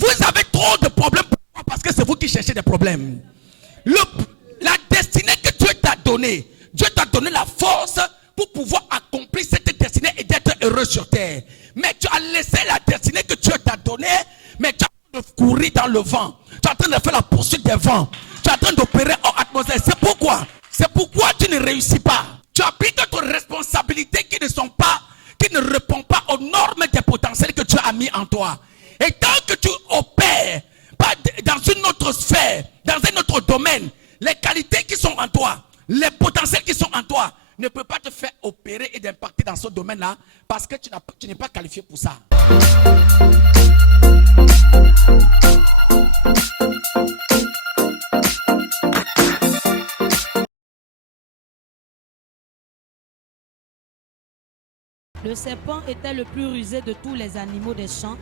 Vous avez trop de problèmes. Pourquoi? Parce que c'est vous qui cherchez des problèmes. La destinée que Dieu t'a donnée, Dieu t'a donné la force pour pouvoir accomplir cette destinée et d'être heureux sur terre. Mais tu as laissé la destinée que Dieu t'a donnée, mais tu es en train de courir dans le vent. Tu es en train de faire la poursuite des vents. Tu es en train d'opérer hors atmosphère. C'est pourquoi tu ne réussis pas. Tu appliques d'autres responsabilités qui ne répondent pas aux normes des potentiels que Dieu a mis en toi. Et tant que tu opères pas dans une autre sphère, dans un autre domaine, les qualités qui sont en toi, les potentiels qui sont en toi, ne peuvent pas te faire opérer et d'impacter dans ce domaine-là parce que tu n'es pas qualifié pour ça. Le serpent était le plus rusé de tous les animaux des champs.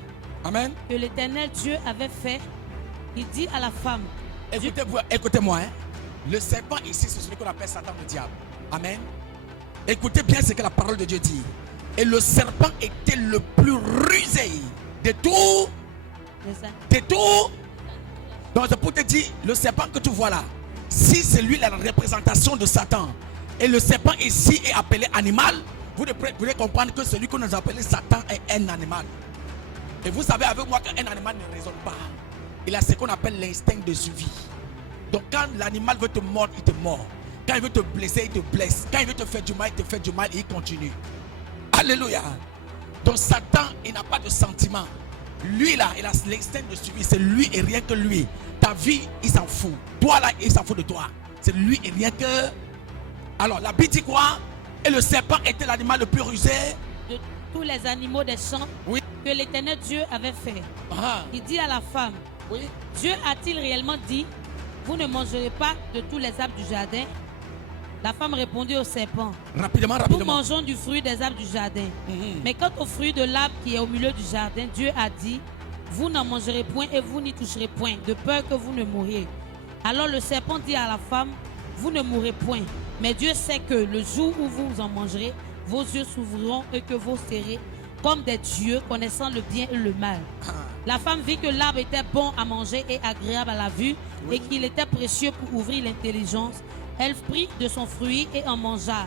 Amen. Que l'Éternel Dieu avait fait. Il dit à la femme. Écoutez-moi. Hein? Le serpent ici, c'est celui qu'on appelle Satan, le diable. Amen. Écoutez bien ce que la parole de Dieu dit. Et le serpent était le plus rusé de tout. Donc c'est pour te dire, le serpent que tu vois là, si c'est lui la représentation de Satan, et le serpent ici est appelé animal, vous devez comprendre que celui que nous appelons Satan est un animal. Et vous savez avec moi qu'un animal ne raisonne pas. Il a ce qu'on appelle l'instinct de survie. Donc quand l'animal veut te mordre, il te mord. Quand il veut te blesser, il te blesse. Quand il veut te faire du mal, il te fait du mal et il continue. Alléluia. Donc Satan, il n'a pas de sentiment. Lui là, il a l'instinct de survie. C'est lui et rien que lui. Ta vie, il s'en fout. Toi là, il s'en fout de toi. C'est lui et rien que... Alors la Bible dit quoi? Et le serpent était l'animal le plus rusé de tous les animaux des champs, oui, que l'Éternel Dieu avait fait. Il dit à la femme, oui, Dieu a-t-il réellement dit, vous ne mangerez pas de tous les arbres du jardin? La femme répondit au serpent, rapidement. Nous mangeons du fruit des arbres du jardin. Mais quant au fruit de l'arbre qui est au milieu du jardin, Dieu a dit, vous n'en mangerez point et vous n'y toucherez point, de peur que vous ne mouriez. Alors le serpent dit à la femme, vous ne mourrez point. Mais Dieu sait que le jour où vous en mangerez, vos yeux s'ouvriront et que vous serez comme des dieux connaissant le bien et le mal. La femme vit que l'arbre était bon à manger et agréable à la vue, oui, et qu'il était précieux pour ouvrir l'intelligence. Elle prit de son fruit et en mangea.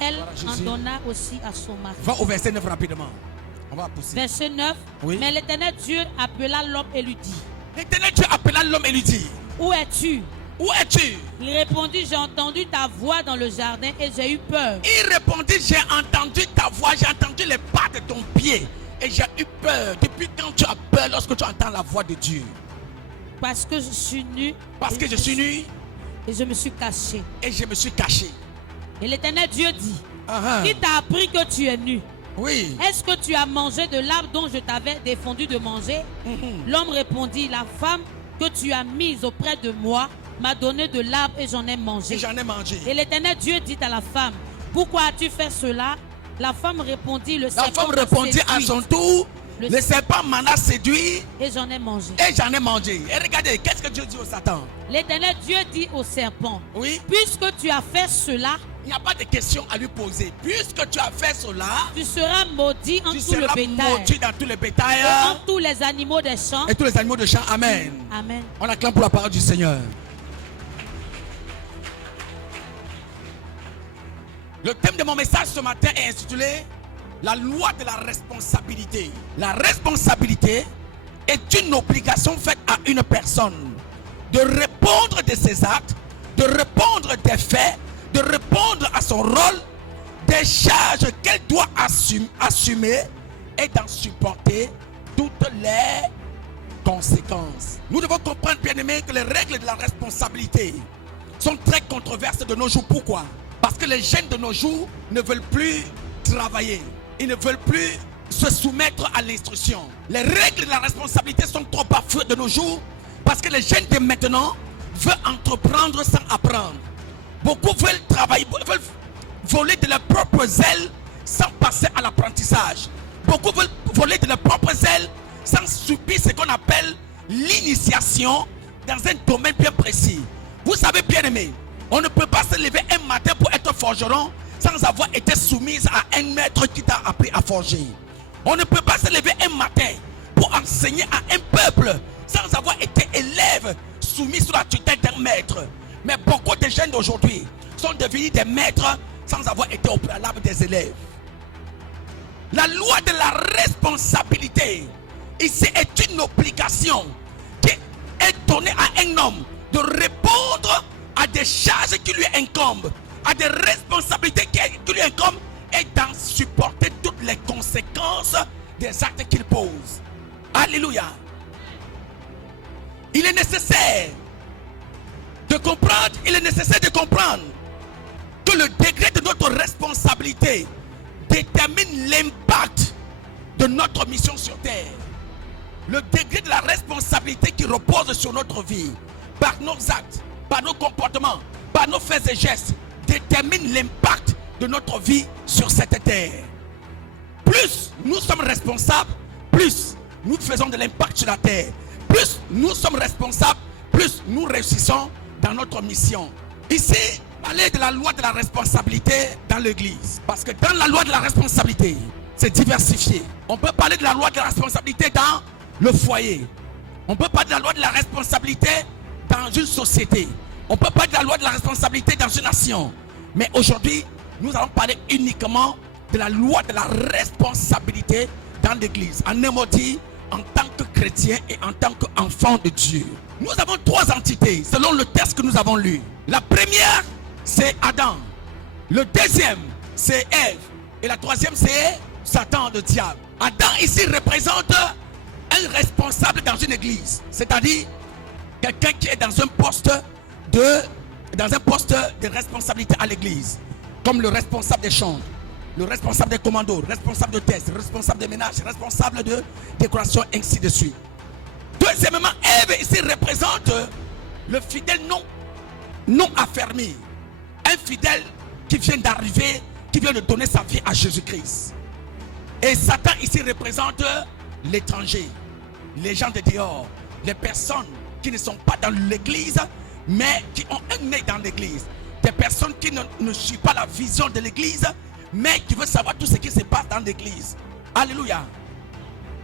Elle en donna aussi à son mari. Va au verset 9 rapidement. On va pousser. Verset 9. Oui. Mais l'Éternel Dieu appela l'homme et lui dit. L'Éternel Dieu appela l'homme et lui dit. Où es-tu? Où es-tu? Il répondit, j'ai entendu ta voix dans le jardin et j'ai eu peur. Il répondit, j'ai entendu ta voix, j'ai entendu les pas de ton pied et j'ai eu peur. Depuis quand tu as peur lorsque tu entends la voix de Dieu? Parce que je suis nu. Parce que je suis nu. Et je me suis caché. Et je me suis caché. Et l'Éternel Dieu dit, qui t'a appris que tu es nu? Oui. Est-ce que tu as mangé de l'arbre dont je t'avais défendu de manger? L'homme répondit, la femme que tu as mise auprès de moi m'a donné de l'arbre et j'en ai mangé. Et l'Éternel Dieu dit à la femme, pourquoi as-tu fait cela? La femme répondit, le serpent. La femme répondit à son tour, le serpent m'en a séduit. Et j'en ai mangé. Et regardez, qu'est-ce que Dieu dit au Satan? L'Éternel Dieu dit au serpent, oui, puisque tu as fait cela, il n'y a pas de question à lui poser. Puisque tu as fait cela, tu seras maudit en tout le bétail. Maudit dans tout le bétail. Et en tous les animaux des champs. Et tous les animaux des champs. Amen. Amen. On acclame pour la parole du Seigneur. Le thème de mon message ce matin est intitulé la loi de la responsabilité. La responsabilité est une obligation faite à une personne de répondre de ses actes, de répondre des faits, de répondre à son rôle, des charges qu'elle doit assumer et d'en supporter toutes les conséquences. Nous devons comprendre, bien aimés, que les règles de la responsabilité sont très controversées de nos jours. Pourquoi? Parce que les jeunes de nos jours ne veulent plus travailler. Ils ne veulent plus se soumettre à l'instruction. Les règles de la responsabilité sont trop bafouées de nos jours parce que les jeunes de maintenant veulent entreprendre sans apprendre. Beaucoup veulent travailler, veulent voler de leurs propres ailes sans passer à l'apprentissage. Beaucoup veulent voler de leurs propres ailes sans subir ce qu'on appelle l'initiation dans un domaine bien précis. Vous savez, bien aimé, on ne peut pas se lever un matin pour être forgeron sans avoir été soumise à un maître qui t'a appris à forger. On ne peut pas se lever un matin pour pour enseigner à un peuple sans avoir été élève soumis sous la tutelle d'un maître. Mais beaucoup de jeunes d'aujourd'hui sont devenus des maîtres sans avoir été au préalable des élèves. La loi de la responsabilité ici est une obligation qui est donnée à un homme de répondre à des charges qui lui incombent, à des responsabilités qui lui incombent et d'en supporter toutes les conséquences des actes qu'il pose. Alléluia. Il est nécessaire de comprendre, que le degré de notre responsabilité détermine l'impact de notre mission sur terre. Le degré de la responsabilité qui repose sur notre vie, par nos actes, par nos comportements, par nos faits et gestes, détermine l'impact de notre vie sur cette terre. Plus nous sommes responsables, plus nous faisons de l'impact sur la terre. Plus nous sommes responsables, plus nous réussissons dans notre mission. Ici, parler de la loi de la responsabilité dans l'église. Parce que dans la loi de la responsabilité, c'est diversifié. On peut parler de la loi de la responsabilité dans le foyer. On peut parler de la loi de la responsabilité dans une société. On peut parler de la loi de la responsabilité dans une nation. Mais aujourd'hui, nous allons parler uniquement de la loi de la responsabilité dans l'église. En un mot dit, en tant que chrétien et en tant qu'enfant de Dieu. Nous avons trois entités selon le texte que nous avons lu. La première, c'est Adam. Le deuxième, c'est Ève. Et la troisième, c'est Satan, le diable. Adam ici représente un responsable dans une église. C'est-à-dire quelqu'un qui est dans un poste de responsabilité à l'église. Comme le responsable des chambres, le responsable des commandos, le responsable de test, le responsable des ménages, le responsable de décoration, ainsi de suite. Deuxièmement, Ève ici représente le fidèle non affermi. Un fidèle qui vient d'arriver, qui vient de donner sa vie à Jésus-Christ. Et Satan ici représente l'étranger, les gens de dehors, les personnes qui ne sont pas dans l'église, mais qui ont un œil dans l'église. Des personnes qui ne suivent pas la vision de l'église, mais qui veulent savoir tout ce qui se passe dans l'église. Alléluia.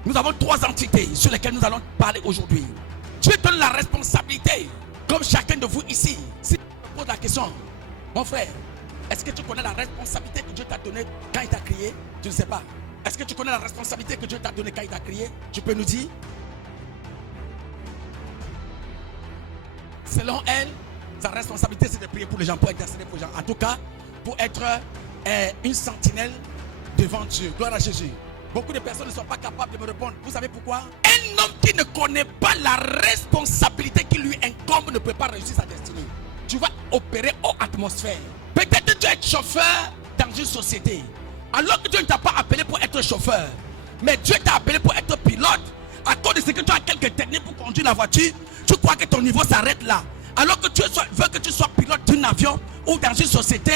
Nous avons trois entités sur lesquelles nous allons parler aujourd'hui. Dieu donne la responsabilité, comme chacun de vous ici. Si je te pose la question, mon frère, est-ce que tu connais la responsabilité que Dieu t'a donnée quand il t'a créé? Tu ne sais pas. Est-ce que tu connais la responsabilité que Dieu t'a donnée quand il t'a créé? Tu peux nous dire? Selon elle, sa responsabilité c'est de prier pour les gens, pour intercéder pour les gens. En tout cas, pour être une sentinelle devant Dieu. Gloire à Jésus. Beaucoup de personnes ne sont pas capables de me répondre. Vous savez pourquoi? Un homme qui ne connaît pas la responsabilité qui lui incombe ne peut pas réussir sa destinée. Tu vas opérer hors atmosphère. Peut-être que tu es chauffeur dans une société, alors que Dieu ne t'a pas appelé pour être chauffeur, mais Dieu t'a appelé pour être pilote. À cause de ce que tu as quelques techniques pour conduire la voiture, tu crois que ton niveau s'arrête là. Alors que tu veux que tu sois pilote d'un avion ou dans une société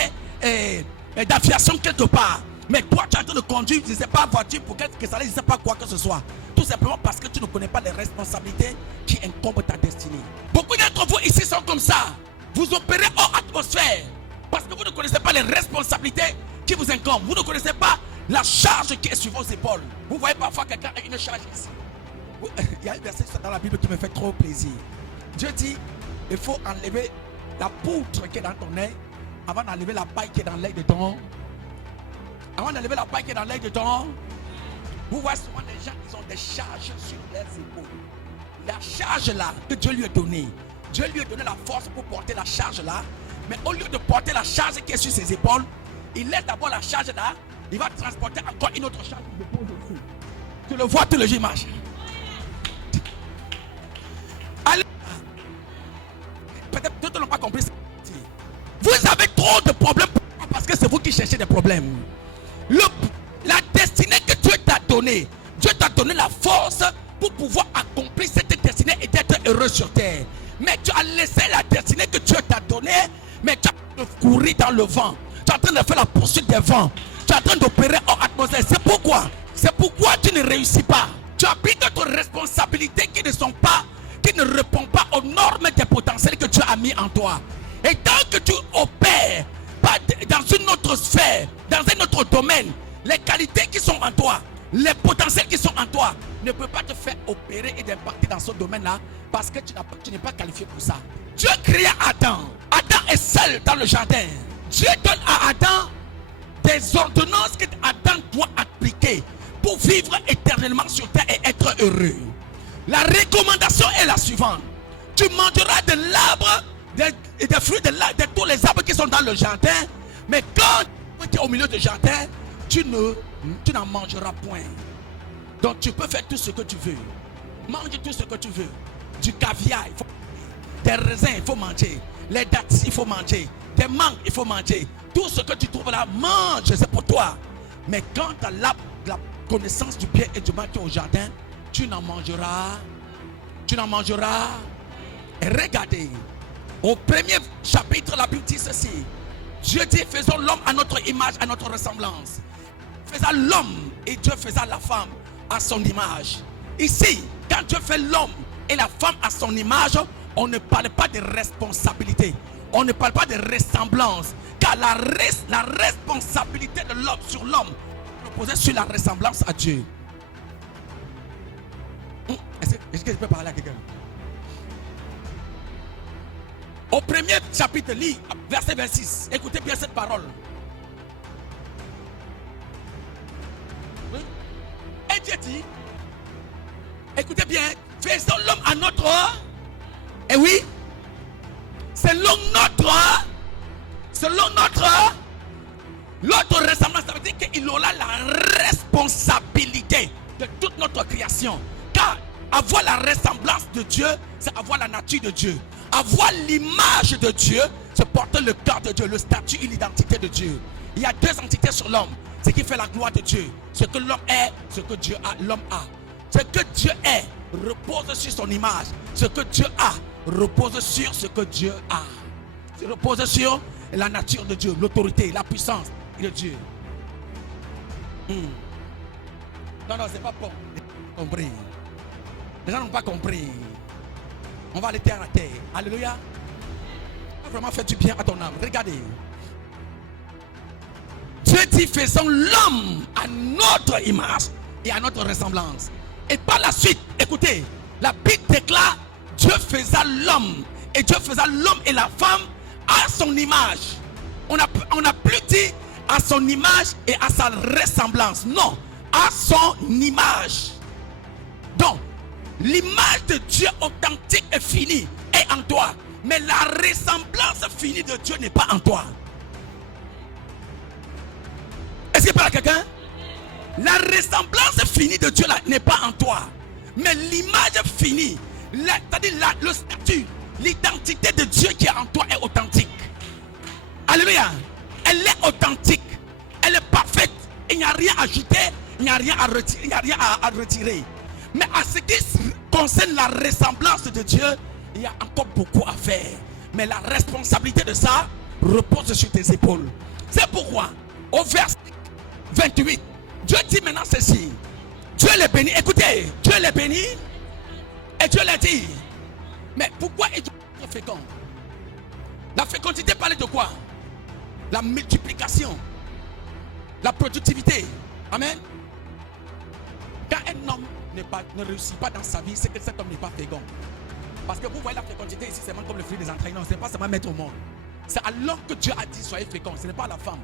d'aviation quelque part. Mais toi, tu es en train de conduire, je ne sais pas, voiture pour que ça ne sais pas quoi que ce soit. Tout simplement parce que tu ne connais pas les responsabilités qui incombent ta destinée. Beaucoup d'entre vous ici sont comme ça. Vous opérez hors atmosphère parce que vous ne connaissez pas les responsabilités qui vous incombent. Vous ne connaissez pas la charge qui est sur vos épaules. Vous voyez parfois quelqu'un a une charge ici. Il y a un verset dans la Bible qui me fait trop plaisir. Dieu dit, il faut enlever la poutre qui est dans ton œil avant d'enlever la paille qui est dans l'œil de ton. Avant d'enlever la paille qui est dans l'œil de ton. Vous voyez souvent des gens qui ont des charges sur leurs épaules. La charge là que Dieu lui a donnée. Dieu lui a donné la force pour porter la charge là. Mais au lieu de porter la charge qui est sur ses épaules, il laisse d'abord la charge là. Il va transporter encore une autre charge qui dépose dessus. Tu le vois tout le jour marche. Allez. Peut-être que d'autres n'ont pas compris ça. Vous avez trop de problèmes parce que c'est vous qui cherchez des problèmes. La destinée que Dieu t'a donnée, Dieu t'a donné la force pour pouvoir accomplir cette destinée et d'être heureux sur terre. Mais tu as laissé la destinée que Dieu t'a donnée, mais tu as en train de courir dans le vent. Tu es en train de faire la poursuite des vents. Tu es en train d'opérer hors atmosphère. C'est pourquoi tu ne réussis pas. Tu as pris d'autres responsabilités qui ne répondent pas aux normes des potentiels que Dieu a mis en toi. Et tant que tu opères pas dans une autre sphère, dans un autre domaine, les qualités qui sont en toi, les potentiels qui sont en toi ne peut pas te faire opérer et d'impacter dans ce domaine-là parce que tu n'es pas qualifié pour ça. Dieu créa Adam. Adam est seul dans le jardin. Dieu donne à Adam des ordonnances que Adam doit appliquer pour vivre éternellement sur terre et être heureux. La recommandation est la suivante. Tu mangeras de l'arbre, des fruits de tous les arbres qui sont dans le jardin, mais quand tu es au milieu du jardin, tu n'en mangeras point. Donc tu peux faire tout ce que tu veux. Mange tout ce que tu veux. Du caviar, il faut manger. Des raisins, il faut manger. Les dattes, il faut manger. Des mangues, il faut manger. Tout ce que tu trouves là, mange, c'est pour toi. Mais quand tu as la connaissance du bien et du mal au jardin, tu n'en mangeras. Tu n'en mangeras. Et regardez, au premier chapitre, la Bible dit ceci. Dieu dit, faisons l'homme à notre image, à notre ressemblance. Faisons l'homme et Dieu faisait la femme à son image. Ici, quand Dieu fait l'homme et la femme à son image, on ne parle pas de responsabilité. On ne parle pas de ressemblance. Car la responsabilité de l'homme sur l'homme reposait sur la ressemblance à Dieu. Est-ce que je peux parler à quelqu'un? Au premier chapitre, lis verset 26. Écoutez bien cette parole. Oui? Et Dieu dit, écoutez bien, faisons l'homme à notre. Et oui, selon notre l'autre ressemblance, ça veut dire qu'il aura la responsabilité de toute notre création. Car avoir la ressemblance de Dieu, c'est avoir la nature de Dieu. Avoir l'image de Dieu, c'est porter le cœur de Dieu, le statut et l'identité de Dieu. Il y a deux entités sur l'homme. Ce qui fait la gloire de Dieu. Ce que l'homme est, ce que Dieu a, l'homme a. Ce que Dieu est repose sur son image. Ce que Dieu a repose sur ce que Dieu a. Il repose sur la nature de Dieu, l'autorité, la puissance de Dieu. Non, c'est pas bon. Compris. Les gens n'ont pas compris. On va aller terre à terre. Alléluia. Ça a vraiment fait du bien à ton âme. Regardez. Dieu dit, faisons l'homme à notre image et à notre ressemblance. Et par la suite, écoutez, la Bible déclare, Dieu faisait l'homme. Et Dieu faisait l'homme et la femme à son image. On a plus dit à son image et à sa ressemblance. Non, à son image. Donc, l'image de Dieu authentique et finie est en toi. Mais la ressemblance finie de Dieu n'est pas en toi. Est-ce qu'il parle à quelqu'un? La ressemblance finie de Dieu n'est pas en toi. Mais l'image finie, c'est-à-dire le statut, l'identité de Dieu qui est en toi est authentique. Alléluia. Elle est authentique. Elle est parfaite. Il n'y a rien à ajouter. Il n'y a rien à retirer. Il n'y a rien à retirer. Mais à ce qui concerne la ressemblance de Dieu, il y a encore beaucoup à faire. Mais la responsabilité de ça repose sur tes épaules. C'est pourquoi, au verset 28, Dieu dit maintenant ceci. Dieu les bénit. Écoutez, Dieu les bénit. Et Dieu les dit. Mais pourquoi est Dieu fécond? La fécondité parlait de quoi? La multiplication. La productivité. Amen. Quand un homme ne réussit pas dans sa vie, c'est que cet homme n'est pas fécond. Parce que vous voyez la fécondité ici, c'est même comme le fruit des entrailles. Non, ce n'est pas seulement mettre au monde. C'est à l'homme que Dieu a dit soyez fécond. Ce n'est pas à la femme.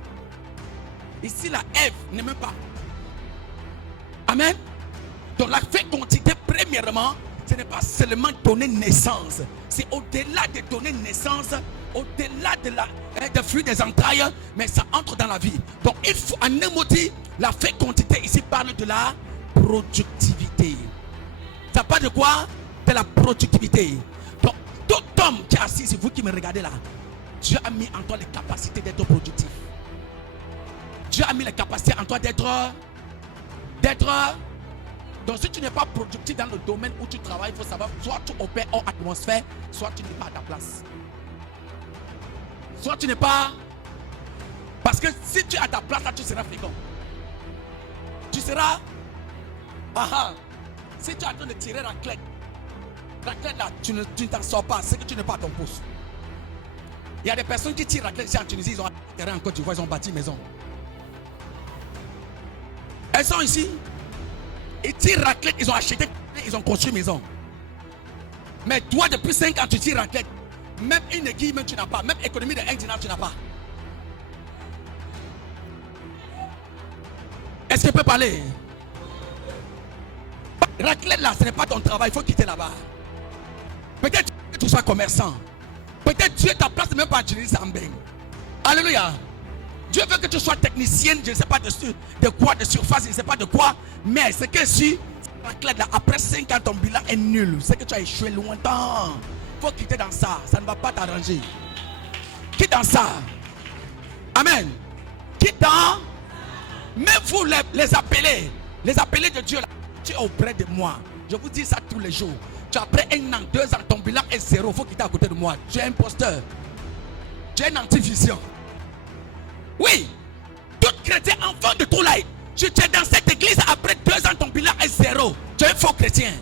Ici, la Ève n'aime pas. Amen. Donc la fécondité, premièrement, ce n'est pas seulement donner naissance. C'est au-delà de donner naissance, au-delà des fruits des entrailles, mais ça entre dans la vie. Donc il faut, en un mot dit, la fécondité ici parle de la productivité. Ça parle de quoi? De la productivité. Donc tout homme qui est assis, c'est vous qui me regardez là, Dieu a mis en toi les capacités d'être productif. Dieu a mis les capacités en toi d'être. Donc si tu n'es pas productif dans le domaine où tu travailles, il faut savoir, soit tu opères hors atmosphère, soit tu n'es pas à ta place. Soit tu n'es pas. Parce que si tu es à ta place, là, tu seras fécond. Tu seras. Si tu es en train de tirer la clé là, tu ne t'en sors pas, c'est que tu n'es pas à ton poste. Il y a des personnes qui tirent la clé ici en Tunisie, ils ont un terrain en Côte d'Ivoire, ils ont bâti une maison. Elles sont ici. Ils tirent raclette, ils ont acheté, ils ont construit maison. Mais toi, depuis 5 ans, tu tires raclette. Même une aiguille, même tu n'as pas. Même économie de 1 dinar, tu n'as pas. Est-ce que tu peux parler? Raclette là, ce n'est pas ton travail, il faut quitter là-bas. Peut-être que tu sois commerçant. Peut-être Dieu ta place même pas utiliser Sambeng. Alléluia. Dieu veut que tu sois technicien, je ne sais pas de quoi, de surface, je ne sais pas de quoi. Mais c'est que si raclette là, après 5 ans, ton bilan est nul. C'est que tu as échoué longtemps. Il faut quitter dans ça. Ça ne va pas t'arranger. Quitte dans ça. Amen. Quitte dans. Même vous les appelez de Dieu là. Tu es auprès de moi. Je vous dis ça tous les jours. Tu as après 1 an, 2 ans, ton bilan est 0. Il faut quitter à côté de moi. Tu es imposteur. Tu es une antivision. Oui. Tout chrétien, enfant de tout light. Tu es dans cette église après 2 ans, ton bilan est 0. Tu es un faux chrétien.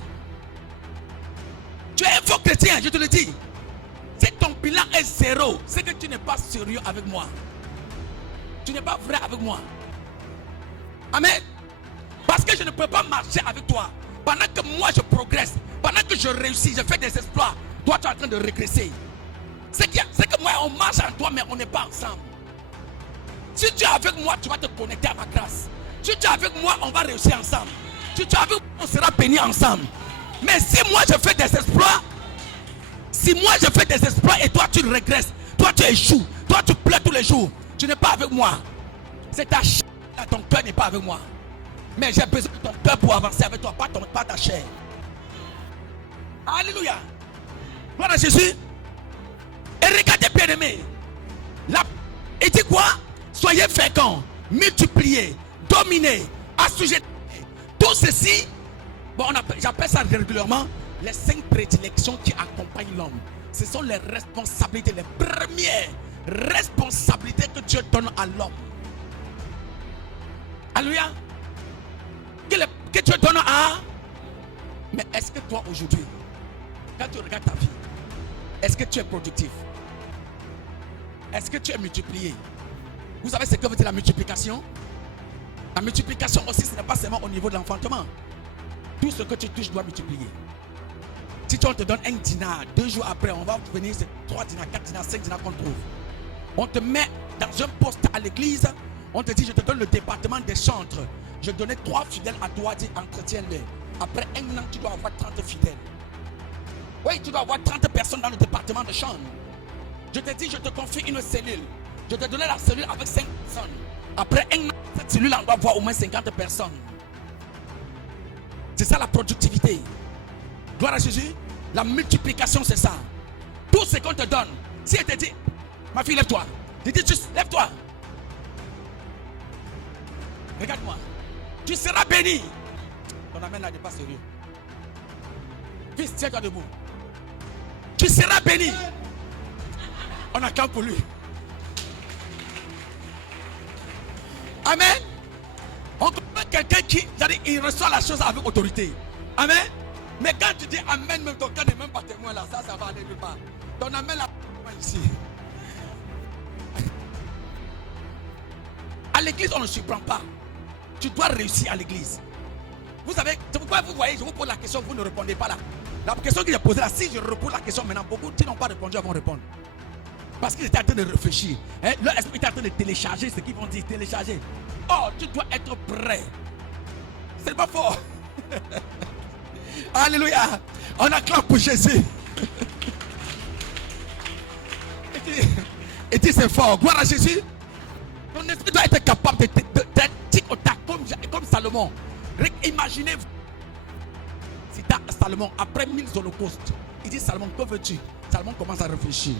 Tu es un faux chrétien, je te le dis. Si ton bilan est 0, c'est que tu n'es pas sérieux avec moi. Tu n'es pas vrai avec moi. Amen. Parce que je ne peux pas marcher avec toi. Pendant que moi je progresse, pendant que je réussis, je fais des exploits, toi tu es en train de régresser. C'est que moi on marche en toi mais on n'est pas ensemble. Si tu es avec moi, tu vas te connecter à ma grâce. Si tu es avec moi, on va réussir ensemble. Si tu es avec moi, on sera bénis ensemble. Mais si moi je fais des exploits, et toi tu régresses, toi tu échoues, toi tu pleures tous les jours, tu n'es pas avec moi. C'est ta chair, ton cœur n'est pas avec moi. Mais j'ai besoin de ton cœur pour avancer avec toi, pas ta chair. Alléluia. Gloire à Jésus. Et regardez bien aimé. Il dit quoi? Soyez féconds, multipliez, dominez, assujettez. Tout ceci, bon, j'appelle ça régulièrement les 5 prédilections qui accompagnent l'homme. Ce sont les responsabilités, les premières responsabilités que Dieu donne à l'homme. Alléluia. Que Dieu donne à. Mais est-ce que toi aujourd'hui, quand tu regardes ta vie, est-ce que tu es productif? Est-ce que tu es multiplié? Vous savez ce que veut dire la multiplication? La multiplication aussi, ce n'est pas seulement au niveau de l'enfantement. Tout ce que tu touches doit multiplier. Si on te donne 1 dinar, 2 jours après, on va venir, c'est 3 dinars, 4 dinars, 5 dinars qu'on trouve. On te met dans un poste à l'église, on te dit, je te donne le département des chantres. Je donnais 3 fidèles à toi, dis entretiens-les. Après 1 an, tu dois avoir 30 fidèles. Oui, tu dois avoir 30 personnes dans le département de chantres. Je te dis, je te confie une cellule. Je te donnais la cellule avec 5 personnes. Après 1 an, cette cellule, on doit voir au moins 50 personnes. C'est ça la productivité. Gloire à Jésus. La multiplication, c'est ça. Tout ce qu'on te donne. Si elle te dit, ma fille, lève-toi. Je dis juste, lève-toi. Regarde-moi. Tu seras béni. Ton amène là n'est pas sérieux. Fils, tiens-toi debout. Tu seras béni. On acclame pour lui. Amen. On comprend quelqu'un qui, il reçoit la chose avec autorité. Amen. Mais quand tu dis amen, même ton cœur n'est même pas témoin là, ça va aller nulle part. Ton amen là, ici. À l'église, on ne surprend pas. Tu dois réussir à l'église. Vous savez, c'est pourquoi vous voyez, je vous pose la question, vous ne répondez pas là. La question que j'ai posée là, si je repose la question maintenant, beaucoup qui n'ont pas répondu vont répondre. Parce qu'ils étaient en train de réfléchir. Hein? Leur esprit est en train de télécharger ce qu'ils vont dire, télécharger. Oh, tu dois être prêt. C'est pas fort. Alléluia. On acclame pour Jésus. Et dit c'est fort. Gloire à Jésus. Ton esprit doit être capable d'être tic-au-tac comme Salomon. Imaginez-vous. Si tu as Salomon, après 1000 holocaustes, il dit Salomon, que veux-tu? Salomon commence à réfléchir.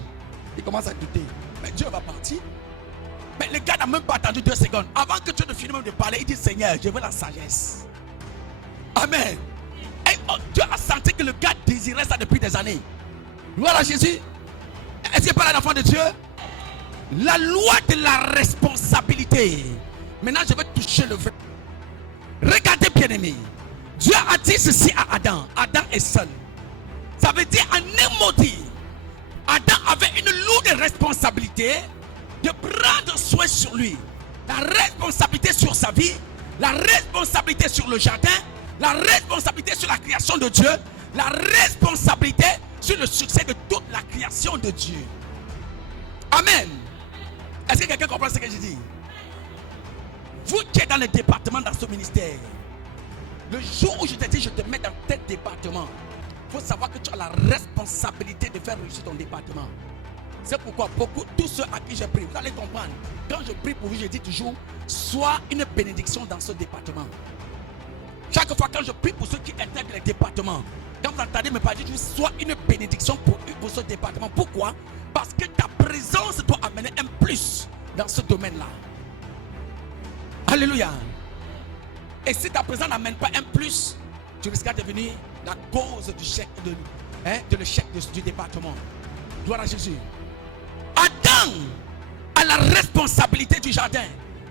Il commence à douter. Mais Dieu va partir. Mais le gars n'a même pas attendu 2 secondes. Avant que Dieu ne finisse même de parler, il dit Seigneur, je veux la sagesse. Amen. Et Dieu a senti que le gars désirait ça depuis des années. Gloire à Jésus. Est-ce qu'il parle à l'enfant de Dieu? La loi de la responsabilité. Maintenant, je vais toucher le vrai. Regardez bien aimé. Dieu a dit ceci à Adam. Adam est seul. Ça veut dire en un mot dit, Adam avait une lourde responsabilité de prendre soin sur lui. La responsabilité sur sa vie, la responsabilité sur le jardin, La responsabilité sur la création de Dieu. La responsabilité sur le succès de toute la création de Dieu. Amen. Est-ce que quelqu'un comprend ce que je dis? Vous qui êtes dans le département dans ce ministère, le jour où je te dis je te mets dans tel département, il faut savoir que tu as la responsabilité de faire réussir ton département. C'est pourquoi tous ceux à qui je prie, vous allez comprendre. Quand je prie pour vous, je dis toujours, sois une bénédiction dans ce département. Chaque fois quand je prie pour ceux qui intègrent les départements, quand vous entendez me parler, je dis, sois une bénédiction pour ce département. Pourquoi? Parce que ta présence doit amener un plus dans ce domaine-là. Alléluia. Et si ta présence n'amène pas un plus, tu risques de devenir la cause du chèque de l'échec du département. Gloire à Jésus. Adam a la responsabilité du jardin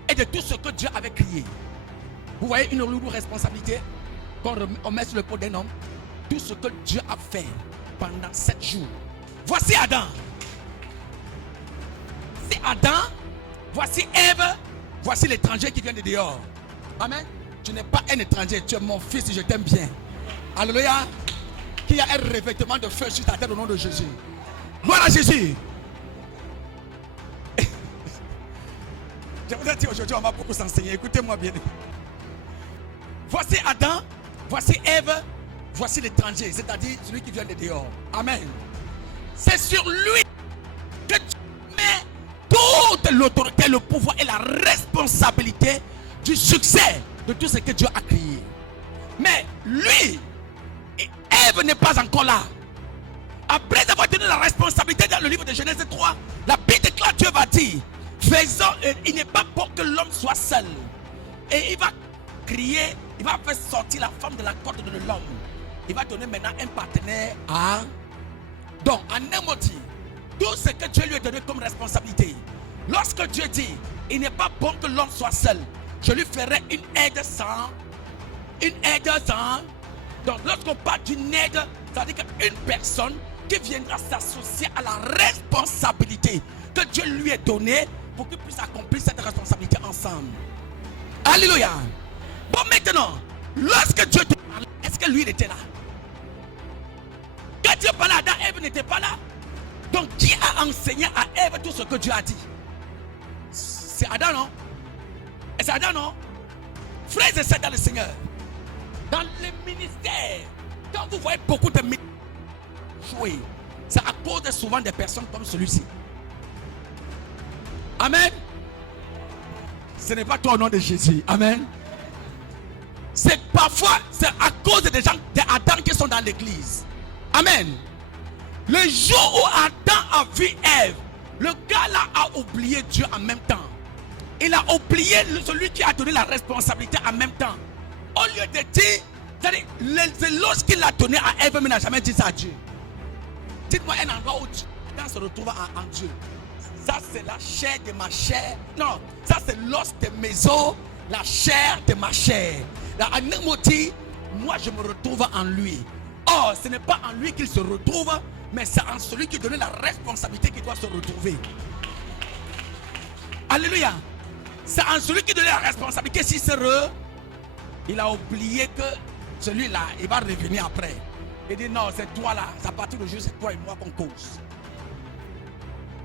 et de tout ce que Dieu avait créé. Vous voyez une lourde responsabilité qu'on met sur le pot d'un homme. Tout ce que Dieu a fait pendant 7 jours. Voici Adam. C'est Adam. Voici Ève. Voici l'étranger qui vient de dehors. Amen. Tu n'es pas un étranger. Tu es mon fils et je t'aime bien. Alléluia. Qu'il y a un revêtement de feu sur ta tête au nom de Jésus. Gloire à Jésus. Je vous ai dit aujourd'hui, on va beaucoup s'enseigner. Écoutez-moi bien. Voici Adam. Voici Ève. Voici l'étranger. C'est-à-dire celui qui vient de dehors. Amen. C'est sur lui que tu mets toute l'autorité, le pouvoir et la responsabilité du succès de tout ce que Dieu a créé. Mais lui, Ève n'est pas encore là. Après avoir tenu la responsabilité dans le livre de Genèse 3, la Bible déclare, Dieu va dire, il n'est pas bon que l'homme soit seul. Et il va crier, il va faire sortir la femme de la corde de l'homme. Il va donner maintenant un partenaire à... Donc, en un mot dit, tout ce que Dieu lui a donné comme responsabilité, lorsque Dieu dit, il n'est pas bon que l'homme soit seul, je lui ferai une aide sans... Donc, lorsqu'on parle d'une aide, ça veut dire qu'une personne qui viendra s'associer à la responsabilité que Dieu lui a donnée pour qu'il puisse accomplir cette responsabilité ensemble. Alléluia. Bon, maintenant, lorsque Dieu te parlait, est-ce que lui il était là? Quand Dieu parlait à Adam, Ève n'était pas là. Donc, qui a enseigné à Ève tout ce que Dieu a dit? C'est Adam, non? Et c'est Adam, non? Frères et sœurs dans le Seigneur, dans les ministères, quand vous voyez beaucoup de ministères jouer, c'est à cause de souvent des personnes comme celui-ci. Amen. Ce n'est pas toi au nom de Jésus. Amen. C'est parfois, c'est à cause des gens, des Adam qui sont dans l'église. Amen. Le jour où Adam a vu Ève, le gars là a oublié Dieu en même temps. Il a oublié celui qui a donné la responsabilité en même temps. Au lieu de dire, c'est lorsqu'il l'a donné à Ève, mais il n'a jamais dit ça à Dieu. Dites-moi un endroit où Adam se retrouve en Dieu. Ça c'est la chair de ma chair. Non, ça c'est l'os de mes os, la chair de ma chair. Là, en un mot dit, moi je me retrouve en lui. Or, ce n'est pas en lui qu'il se retrouve, mais c'est en celui qui donne la responsabilité qu'il doit se retrouver. Alléluia. C'est en celui qui donne la responsabilité. Si c'est heureux, il a oublié que celui-là, il va revenir après. Il dit non, c'est toi là. À partir du jour, c'est toi et moi qu'on cause.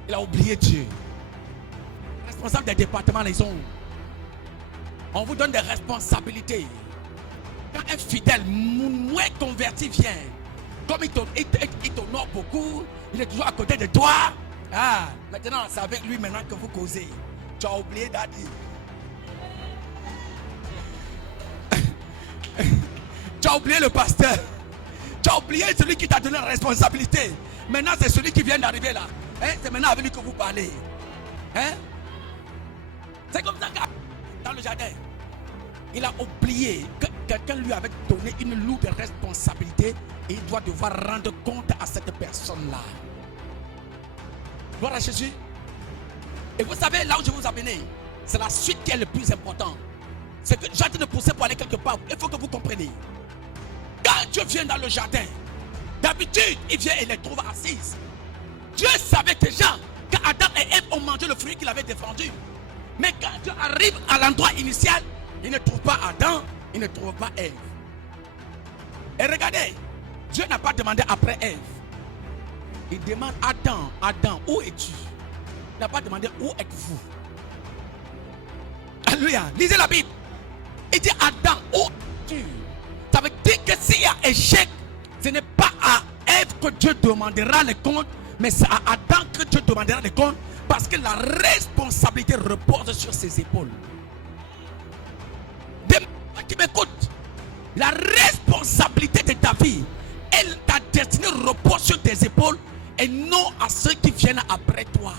Il a oublié Dieu. Les responsables des départements, ils sont. On vous donne des responsabilités. Quand un fidèle moins converti vient, comme il t'honore beaucoup, il est toujours à côté de toi. Ah, maintenant, c'est avec lui maintenant que vous causez. Tu as oublié Daddy. Tu as oublié le pasteur. Tu as oublié celui qui t'a donné la responsabilité. Maintenant, c'est celui qui vient d'arriver là. Hein? C'est maintenant avec lui que vous parlez. Hein? C'est comme ça que dans le jardin, il a oublié que quelqu'un lui avait donné une lourde responsabilité et il doit devoir rendre compte à cette personne-là. Gloire à Jésus. Et vous savez, là où je vous amener, c'est la suite qui est le plus important. C'est que j'ai de pousser pour aller quelque part. Il faut que vous compreniez. Quand Dieu vient dans le jardin, d'habitude, il vient et les trouve assises. Dieu savait déjà qu'Adam et Ève ont mangé le fruit qu'il avait défendu. Mais quand Dieu arrive à l'endroit initial, il ne trouve pas Adam, il ne trouve pas Ève. Et regardez, Dieu n'a pas demandé après Ève. Il demande Adam, où es-tu? Il n'a pas demandé où êtes-vous. Alléluia. Lisez la Bible. Il dit Adam, où es-tu? Ça veut dire que s'il y a échec, ce n'est pas à Ève que Dieu demandera les comptes, mais c'est à Adam que Dieu demandera les comptes, parce que la responsabilité repose sur ses épaules. De moi qui m'écoute, la responsabilité de ta vie et ta destinée repose sur tes épaules et non à ceux qui viennent après toi.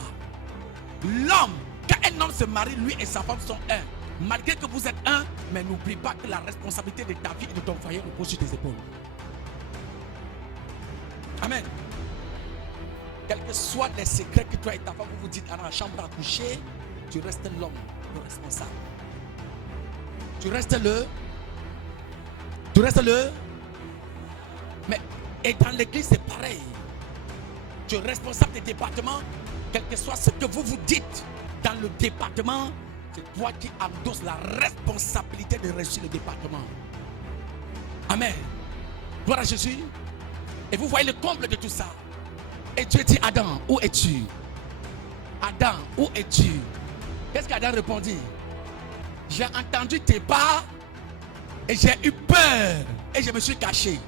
L'homme, quand un homme se marie, lui et sa femme sont un. Malgré que vous êtes un, mais n'oublie pas que la responsabilité de ta vie et de ton foyer repose sur tes épaules. Amen. Quels que soient les secrets que toi et ta femme vous dites dans la chambre à coucher, tu restes l'homme, le responsable. Tu restes le. Mais et dans l'église c'est pareil. Tu es responsable des départements. Quel que soit ce que vous vous dites dans le département, c'est toi qui endosses la responsabilité de réussir le département. Amen. Gloire à Jésus. Et vous voyez le comble de tout ça. Et Dieu dit Adam, où es-tu? Adam, où es-tu? Qu'est-ce qu'Adam répondit? J'ai entendu tes pas et j'ai eu peur et je me suis caché.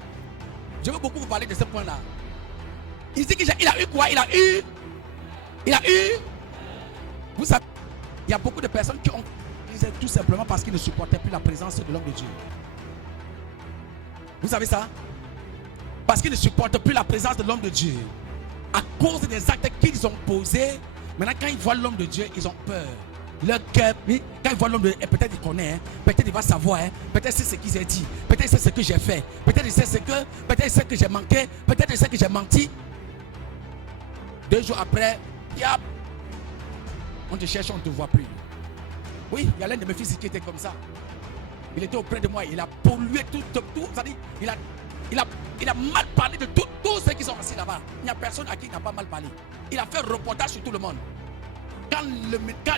Je veux beaucoup vous parler de ce point-là. Il dit qu'il a eu quoi? Il a eu. Vous savez, il y a beaucoup de personnes qui ont tout simplement parce qu'ils ne supportaient plus la présence de l'homme de Dieu. Vous savez ça? Parce qu'ils ne supportent plus la présence de l'homme de Dieu. À cause des actes qu'ils ont posés, maintenant quand ils voient l'homme de Dieu, ils ont peur. Leur cœur, quand ils voient l'homme de Dieu, peut-être il connaît, peut-être il va savoir, peut-être c'est ce qu'ils ont dit, peut-être c'est ce que j'ai fait, peut-être c'est ce que j'ai manqué, peut-être c'est ce que j'ai menti. 2 jours après, yap, on te cherche, on ne te voit plus. Oui, il y a l'un de mes fils qui était comme ça. Il était auprès de moi, il a pollué tout, c'est-à-dire, il a mal parlé de tous ceux qui sont assis là-bas. Il n'y a personne à qui il n'a pas mal parlé. Il a fait reportage sur tout le monde. Quand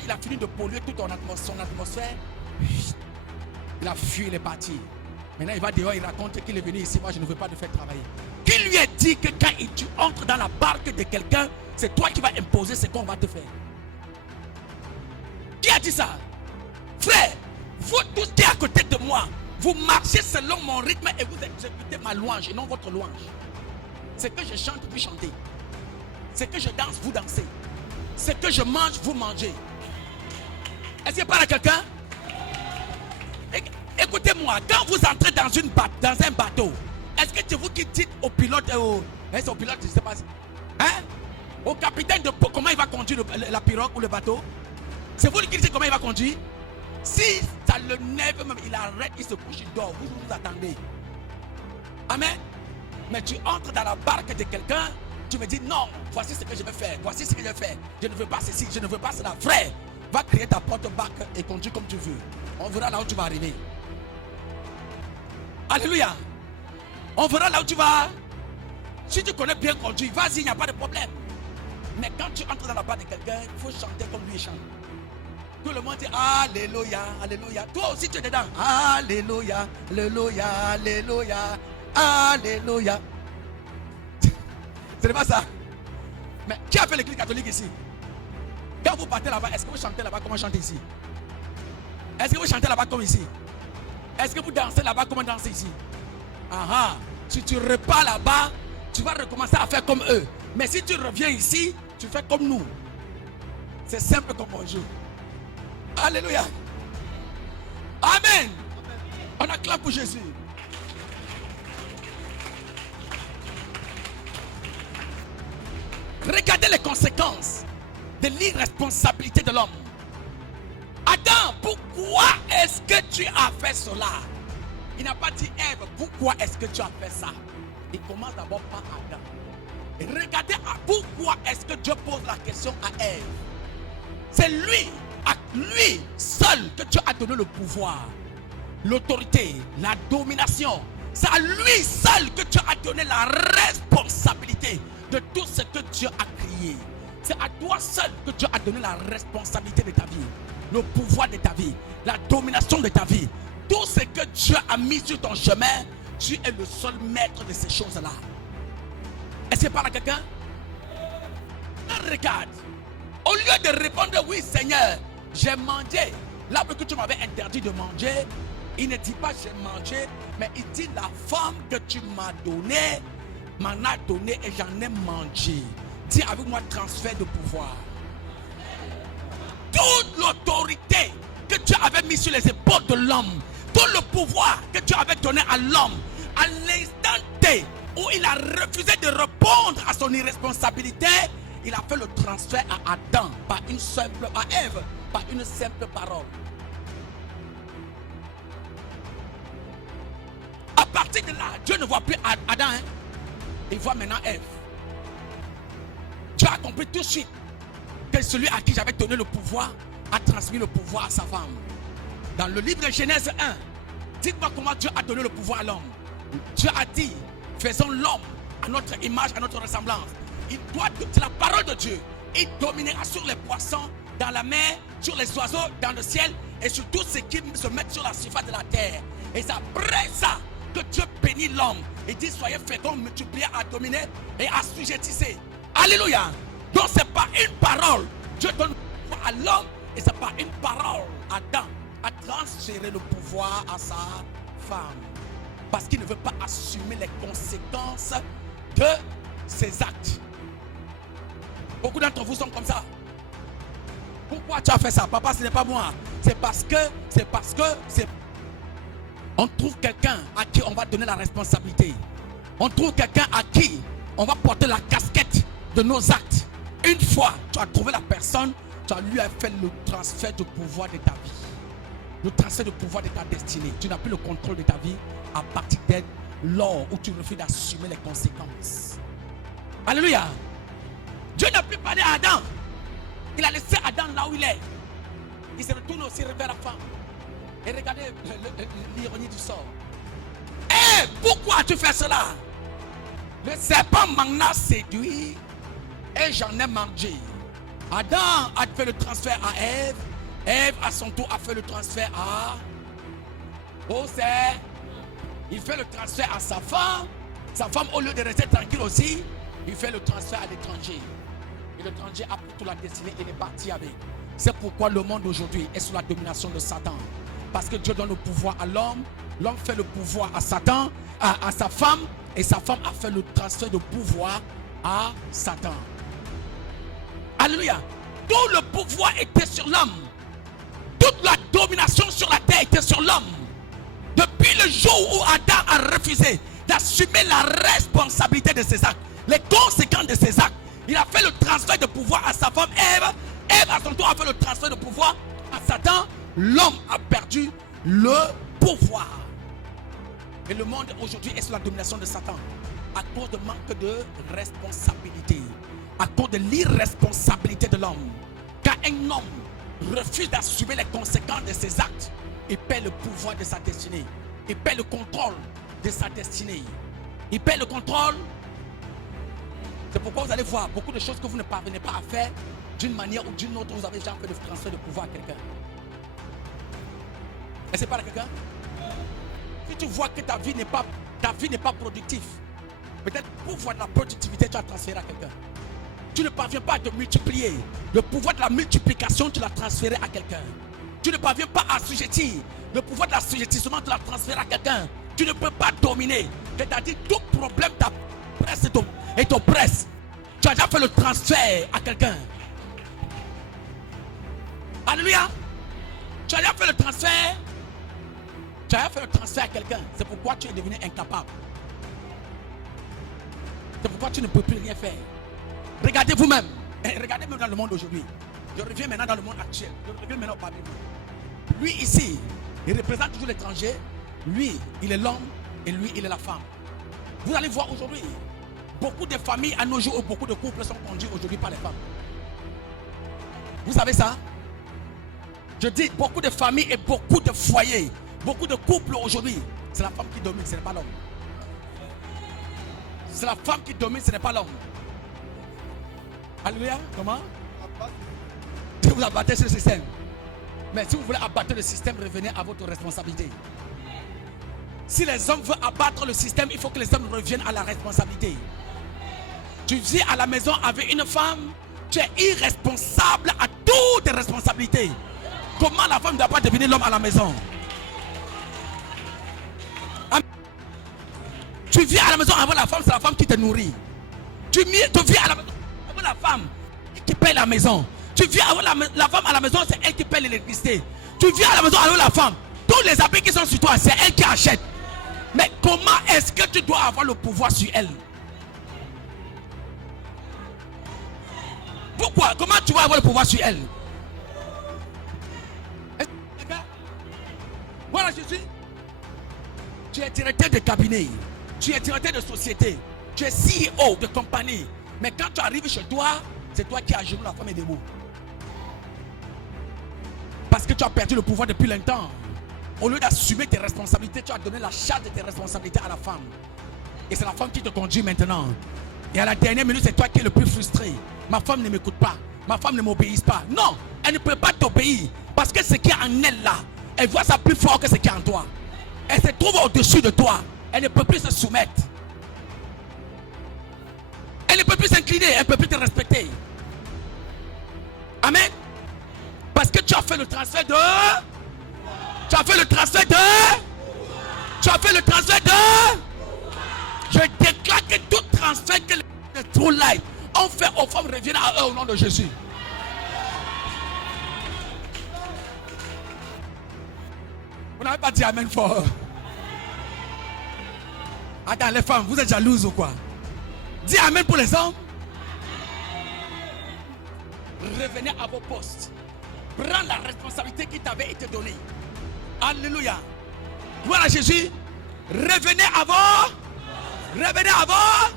il a fini de polluer toute son atmosphère, il a fui, il est parti. Maintenant il va dehors, il raconte qu'il est venu ici, moi je ne veux pas te faire travailler. Qui lui a dit que quand tu entres dans la barque de quelqu'un, c'est toi qui vas imposer ce qu'on va te faire? Qui a dit ça? Frère, vous tous qui êtes à côté de moi, vous marchez selon mon rythme et vous exécutez ma louange et non votre louange. C'est que je chante, vous chantez. C'est que je danse, vous dansez. C'est que je mange, vous mangez. Est-ce qu'il parle à quelqu'un? Écoutez-moi, quand vous entrez dans un bateau, est-ce que c'est vous qui dites au pilote, au pilote, je ne sais pas, au capitaine de comment il va conduire la pirogue ou le bateau? C'est vous qui dites comment il va conduire? Si ça le nerve même, il arrête, il se couche, il dort, vous attendez. Amen. Mais tu entres dans la barque de quelqu'un, tu me dis non, voici ce que je vais faire, voici ce que je vais faire. Je ne veux pas ceci, je ne veux pas cela. Frère, va créer ta propre barque et conduire comme tu veux. On verra là où tu vas arriver. Alléluia. On verra là où tu vas. Si tu connais bien conduire, vas-y, il n'y a pas de problème. Mais quand tu entres dans la barque de quelqu'un, il faut chanter comme lui chante. Tout le monde dit Alléluia, Alléluia. Toi aussi tu es dedans. Alléluia, Alléluia, Alléluia, Alléluia. Ce n'est pas ça. Mais qui a fait l'église catholique ici? Quand vous partez là-bas, est-ce que vous chantez là-bas comme on chante ici? Est-ce que vous chantez là-bas comme ici? Est-ce que vous dansez là-bas comme on danse ici? Si tu repars là-bas, tu vas recommencer à faire comme eux. Mais si tu reviens ici, tu fais comme nous. C'est simple comme bonjour. Alléluia. Amen. On acclame pour Jésus. Regardez les conséquences de l'irresponsabilité de l'homme. Adam, pourquoi est-ce que tu as fait cela? Il n'a pas dit Ève, pourquoi est-ce que tu as fait ça? Il commence d'abord par Adam. Et regardez pourquoi est-ce que Dieu pose la question à Ève. C'est lui seul que Dieu a donné le pouvoir, l'autorité, la domination. C'est à lui seul que Dieu a donné la responsabilité de tout ce que Dieu a créé. C'est à toi seul que Dieu a donné la responsabilité de ta vie, le pouvoir de ta vie, la domination de ta vie. Tout ce que Dieu a mis sur ton chemin, tu es le seul maître de ces choses-là. Est-ce que parle à quelqu'un? Regarde, au lieu de répondre oui Seigneur, j'ai mangé l'arbre que tu m'avais interdit de manger, il ne dit pas j'ai mangé, mais il dit la femme que tu m'as donnée m'en a donné et j'en ai mangé. Dis avec moi transfert de pouvoir. Toute l'autorité que tu avais mise sur les épaules de l'homme, tout le pouvoir que tu avais donné à l'homme, à l'instant T où il a refusé de répondre à son irresponsabilité, il a fait le transfert à Adam par une simple, à Ève par une simple parole. À partir de là, Dieu ne voit plus Adam, hein? Il voit maintenant Ève. Tu as compris tout de suite que celui à qui j'avais donné le pouvoir a transmis le pouvoir à sa femme. Dans le livre de Genèse 1, dites-moi comment Dieu a donné le pouvoir à l'homme. Dieu a dit, faisons l'homme à notre image, à notre ressemblance. C'est la parole de Dieu. Il dominera sur les poissons dans la mer, sur les oiseaux dans le ciel et sur tout ce qui se met sur la surface de la terre. Et c'est après ça que Dieu bénit l'homme. Il dit soyez féconds, multipliez, à dominer et assujettissez. Alléluia. Donc c'est pas une parole. Dieu donne le pouvoir à l'homme et c'est pas une parole. Adam a transféré le pouvoir à sa femme. Parce qu'il ne veut pas assumer les conséquences de ses actes. Beaucoup d'entre vous sont comme ça. Pourquoi tu as fait ça? Papa, ce n'est pas moi. C'est parce que on trouve quelqu'un à qui on va donner la responsabilité. On trouve quelqu'un à qui on va porter la casquette de nos actes. Une fois tu as trouvé la personne, tu as lui fait le transfert de pouvoir de ta vie. Le transfert de pouvoir de ta destinée. Tu n'as plus le contrôle de ta vie à partir de lors où tu refuses d'assumer les conséquences. Alléluia. Dieu n'a plus parlé à Adam. Il a laissé Adam là où il est. Il se retourne aussi vers la femme. Et regardez l'ironie du sort. Eh, pourquoi tu fais cela? Le serpent m'en a séduit et j'en ai mangé. Adam a fait le transfert à Ève. Ève à son tour a fait le transfert à Osée. Il fait le transfert à sa femme. Sa femme, au lieu de rester tranquille aussi, il fait le transfert à l'étranger. Et l'étranger a pris toute la destinée et est parti avec. C'est pourquoi le monde aujourd'hui est sous la domination de Satan. Parce que Dieu donne le pouvoir à l'homme. L'homme fait le pouvoir à Satan, à sa femme. Et sa femme a fait le transfert de pouvoir à Satan. Alléluia. Tout le pouvoir était sur l'homme. Toute la domination sur la terre était sur l'homme. Depuis le jour où Adam a refusé d'assumer la responsabilité de ses actes, les conséquences de ses actes, il a fait le transfert de pouvoir à sa femme Ève. Ève à son tour a fait le transfert de pouvoir à Satan. L'homme a perdu le pouvoir. Et le monde aujourd'hui est sous la domination de Satan à cause de manque de responsabilité, à cause de l'irresponsabilité de l'homme. Quand un homme refuse d'assumer les conséquences de ses actes, il perd le pouvoir de sa destinée. Il perd le contrôle de sa destinée. Il perd le contrôle. C'est pourquoi vous allez voir beaucoup de choses que vous ne parvenez pas à faire d'une manière ou d'une autre. Vous avez déjà fait le transfert de pouvoir à quelqu'un. Et c'est pas à quelqu'un? Si tu vois que ta vie n'est pas productive, peut-être pour pouvoir de la productivité, tu as transféré à quelqu'un. Tu ne parviens pas à te multiplier. Le pouvoir de la multiplication, tu l'as transféré à quelqu'un. Tu ne parviens pas à assujettir. Le pouvoir de l'assujettissement, tu l'as transféré à quelqu'un. Tu ne peux pas dominer. C'est-à-dire, tout problème t'oppresse et t'oppresse. Tu as déjà fait le transfert à quelqu'un. Alléluia. Tu as déjà fait le transfert. Tu as fait le transfert à quelqu'un. C'est pourquoi tu es devenu incapable. C'est pourquoi tu ne peux plus rien faire. Regardez vous-même. Regardez même dans le monde aujourd'hui. Je reviens maintenant dans le monde actuel. Je reviens maintenant au Babylone. Lui ici, il représente toujours l'étranger. Lui, il est l'homme et lui, il est la femme. Vous allez voir aujourd'hui, beaucoup de familles à nos jours, beaucoup de couples sont conduits aujourd'hui par les femmes. Vous savez ça? Je dis beaucoup de familles et beaucoup de foyers, beaucoup de couples aujourd'hui, c'est la femme qui domine, ce n'est pas l'homme. C'est la femme qui domine, ce n'est pas l'homme. Alléluia. Comment? Si vous abattez ce système. Mais si vous voulez abattre le système, revenez à votre responsabilité. Si les hommes veulent abattre le système, il faut que les hommes reviennent à la responsabilité. Tu vis à la maison avec une femme, tu es irresponsable à toutes tes responsabilités. Comment la femme ne doit pas devenir l'homme à la maison? Tu vis à la maison avec la femme, c'est la femme qui te nourrit. Tu vis à la maison avec la femme qui paye la maison. Tu vis avec la femme à la maison, c'est elle qui paye l'électricité. Tu vis à la maison avec la femme. Tous les habits qui sont sur toi, c'est elle qui achète. Mais comment est-ce que tu dois avoir le pouvoir sur elle? Pourquoi? Comment tu vas avoir le pouvoir sur elle? Voilà Jésus. Tu es directeur de cabinet. Tu es directeur de société. Tu es CEO de compagnie. Mais quand tu arrives chez toi, c'est toi qui as genoux, la femme est debout. Parce que tu as perdu le pouvoir depuis longtemps. Au lieu d'assumer tes responsabilités, tu as donné la charge de tes responsabilités à la femme. Et c'est la femme qui te conduit maintenant. Et à la dernière minute, c'est toi qui es le plus frustré. Ma femme ne m'écoute pas. Ma femme ne m'obéit pas. Non, elle ne peut pas t'obéir. Parce que ce qui est en elle là, elle voit ça plus fort que ce qui est en toi. Elle se trouve au-dessus de toi. Elle ne peut plus se soumettre. Elle ne peut plus s'incliner. Elle ne peut plus te respecter. Amen. Parce que tu as fait le transfert de... Tu as fait le transfert de... Tu as fait le transfert de... Je déclare que tout transfert que les True Life ont fait aux femmes reviennent à eux au nom de Jésus. Vous n'avez pas dit amen fort. Attends, les femmes, vous êtes jalouses ou quoi? Dis amen pour les hommes. Revenez à vos postes. Prends la responsabilité qui t'avait été donnée. Alléluia. Gloire à Jésus. Revenez à vos. Revenez à vos.